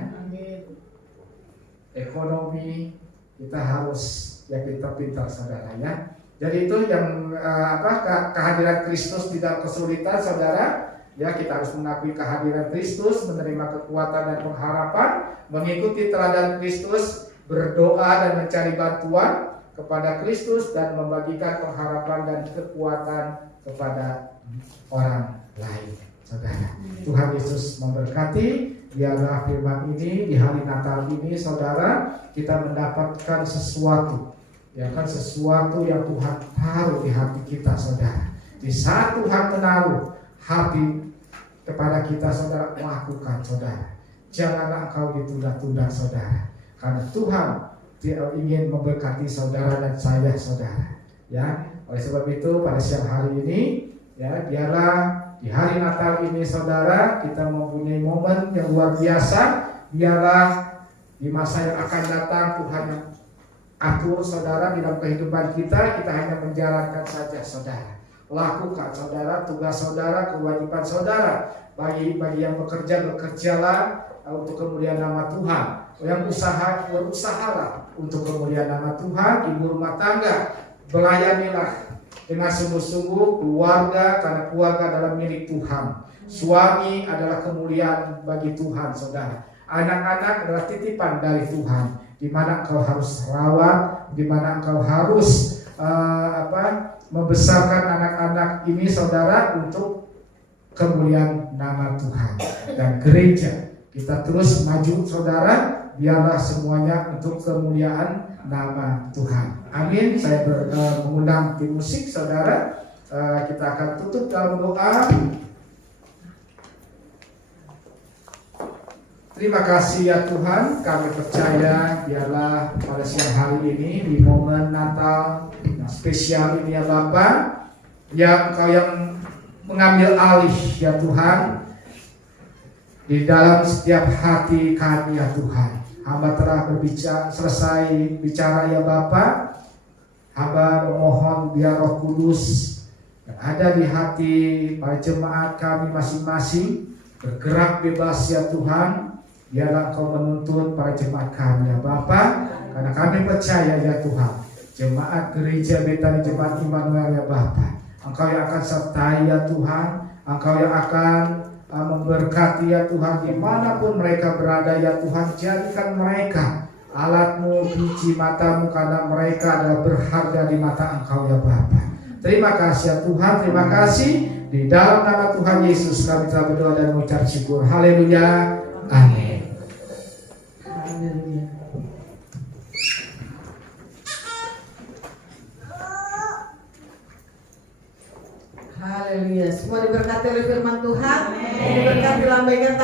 Ekonomi kita harus ya pintar-pintar, saudara, ya. Jadi itu yang kehadiran Kristus di dalam kesulitan, saudara. Ya, kita harus mengakui kehadiran Kristus, menerima kekuatan dan pengharapan, mengikuti teladan Kristus, berdoa dan mencari bantuan kepada Kristus, dan membagikan pengharapan dan kekuatan kepada orang lain, saudara. Tuhan Yesus memberkati. Biarlah firman ini di hari Natal ini, saudara, kita mendapatkan sesuatu, ya kan, sesuatu yang Tuhan taruh di hati kita, saudara. Di saat Tuhan menaruh hati kepada kita, saudara, lakukan, saudara. Janganlah engkau ditunda-tunda, saudara, karena Tuhan ingin memberkati saudara dan saya, saudara, ya. Oleh sebab itu pada siang hari ini, ya, biarlah di hari Natal ini, saudara, kita mempunyai momen yang luar biasa. Biarlah di masa yang akan datang Tuhan yang atur, saudara, di dalam kehidupan kita hanya menjalankan saja, saudara. Lakukan, saudara, tugas saudara, kewajiban saudara. Bagi yang bekerjalah untuk kemuliaan nama Tuhan. Yang berusahalah untuk kemuliaan nama Tuhan. Ibu rumah tangga, belayanilah dengan sungguh-sungguh keluarga, karena keluarga adalah milik Tuhan. Suami adalah kemuliaan bagi Tuhan, saudara. Anak-anak adalah titipan dari Tuhan, di mana engkau harus rawat, di mana engkau harus membesarkan anak-anak ini, saudara, untuk kemuliaan nama Tuhan. Dan gereja kita terus maju, saudara, biarlah semuanya untuk kemuliaan nama Tuhan. Amin. Saya mengundang tim musik, saudara. Kita akan tutup dalam doa. Terima kasih ya Tuhan, kami percaya biarlah pada siang hari ini di momen Natal yang spesial ini, ya Bapa, ya Engkau yang mengambil alih, ya Tuhan, di dalam setiap hati kami, ya Tuhan. Hamba telah selesai bicara, ya Bapa. Hamba memohon biar Roh Kudus yang ada di hati para jemaat kami masing-masing bergerak bebas, ya Tuhan. Biarlah Engkau menuntun para jemaat kami, ya Bapa, karena kami percaya, ya Tuhan, jemaat gereja Betani Jemaat Immanuel, ya Bapa, Engkau yang akan sertai, ya Tuhan. Engkau yang akan memberkati, ya Tuhan, dimanapun mereka berada, ya Tuhan. Jadikan mereka alat-Mu, biji mata-Mu, karena mereka adalah berharga di mata Engkau, ya Bapa. Terima kasih, ya Tuhan, terima kasih. Di dalam nama Tuhan Yesus kami telah berdoa dan mengucap syukur. Haleluya, amin. Haleluya. Semua diberkati oleh firman Tuhan. Diberkati, lambaikan tangan.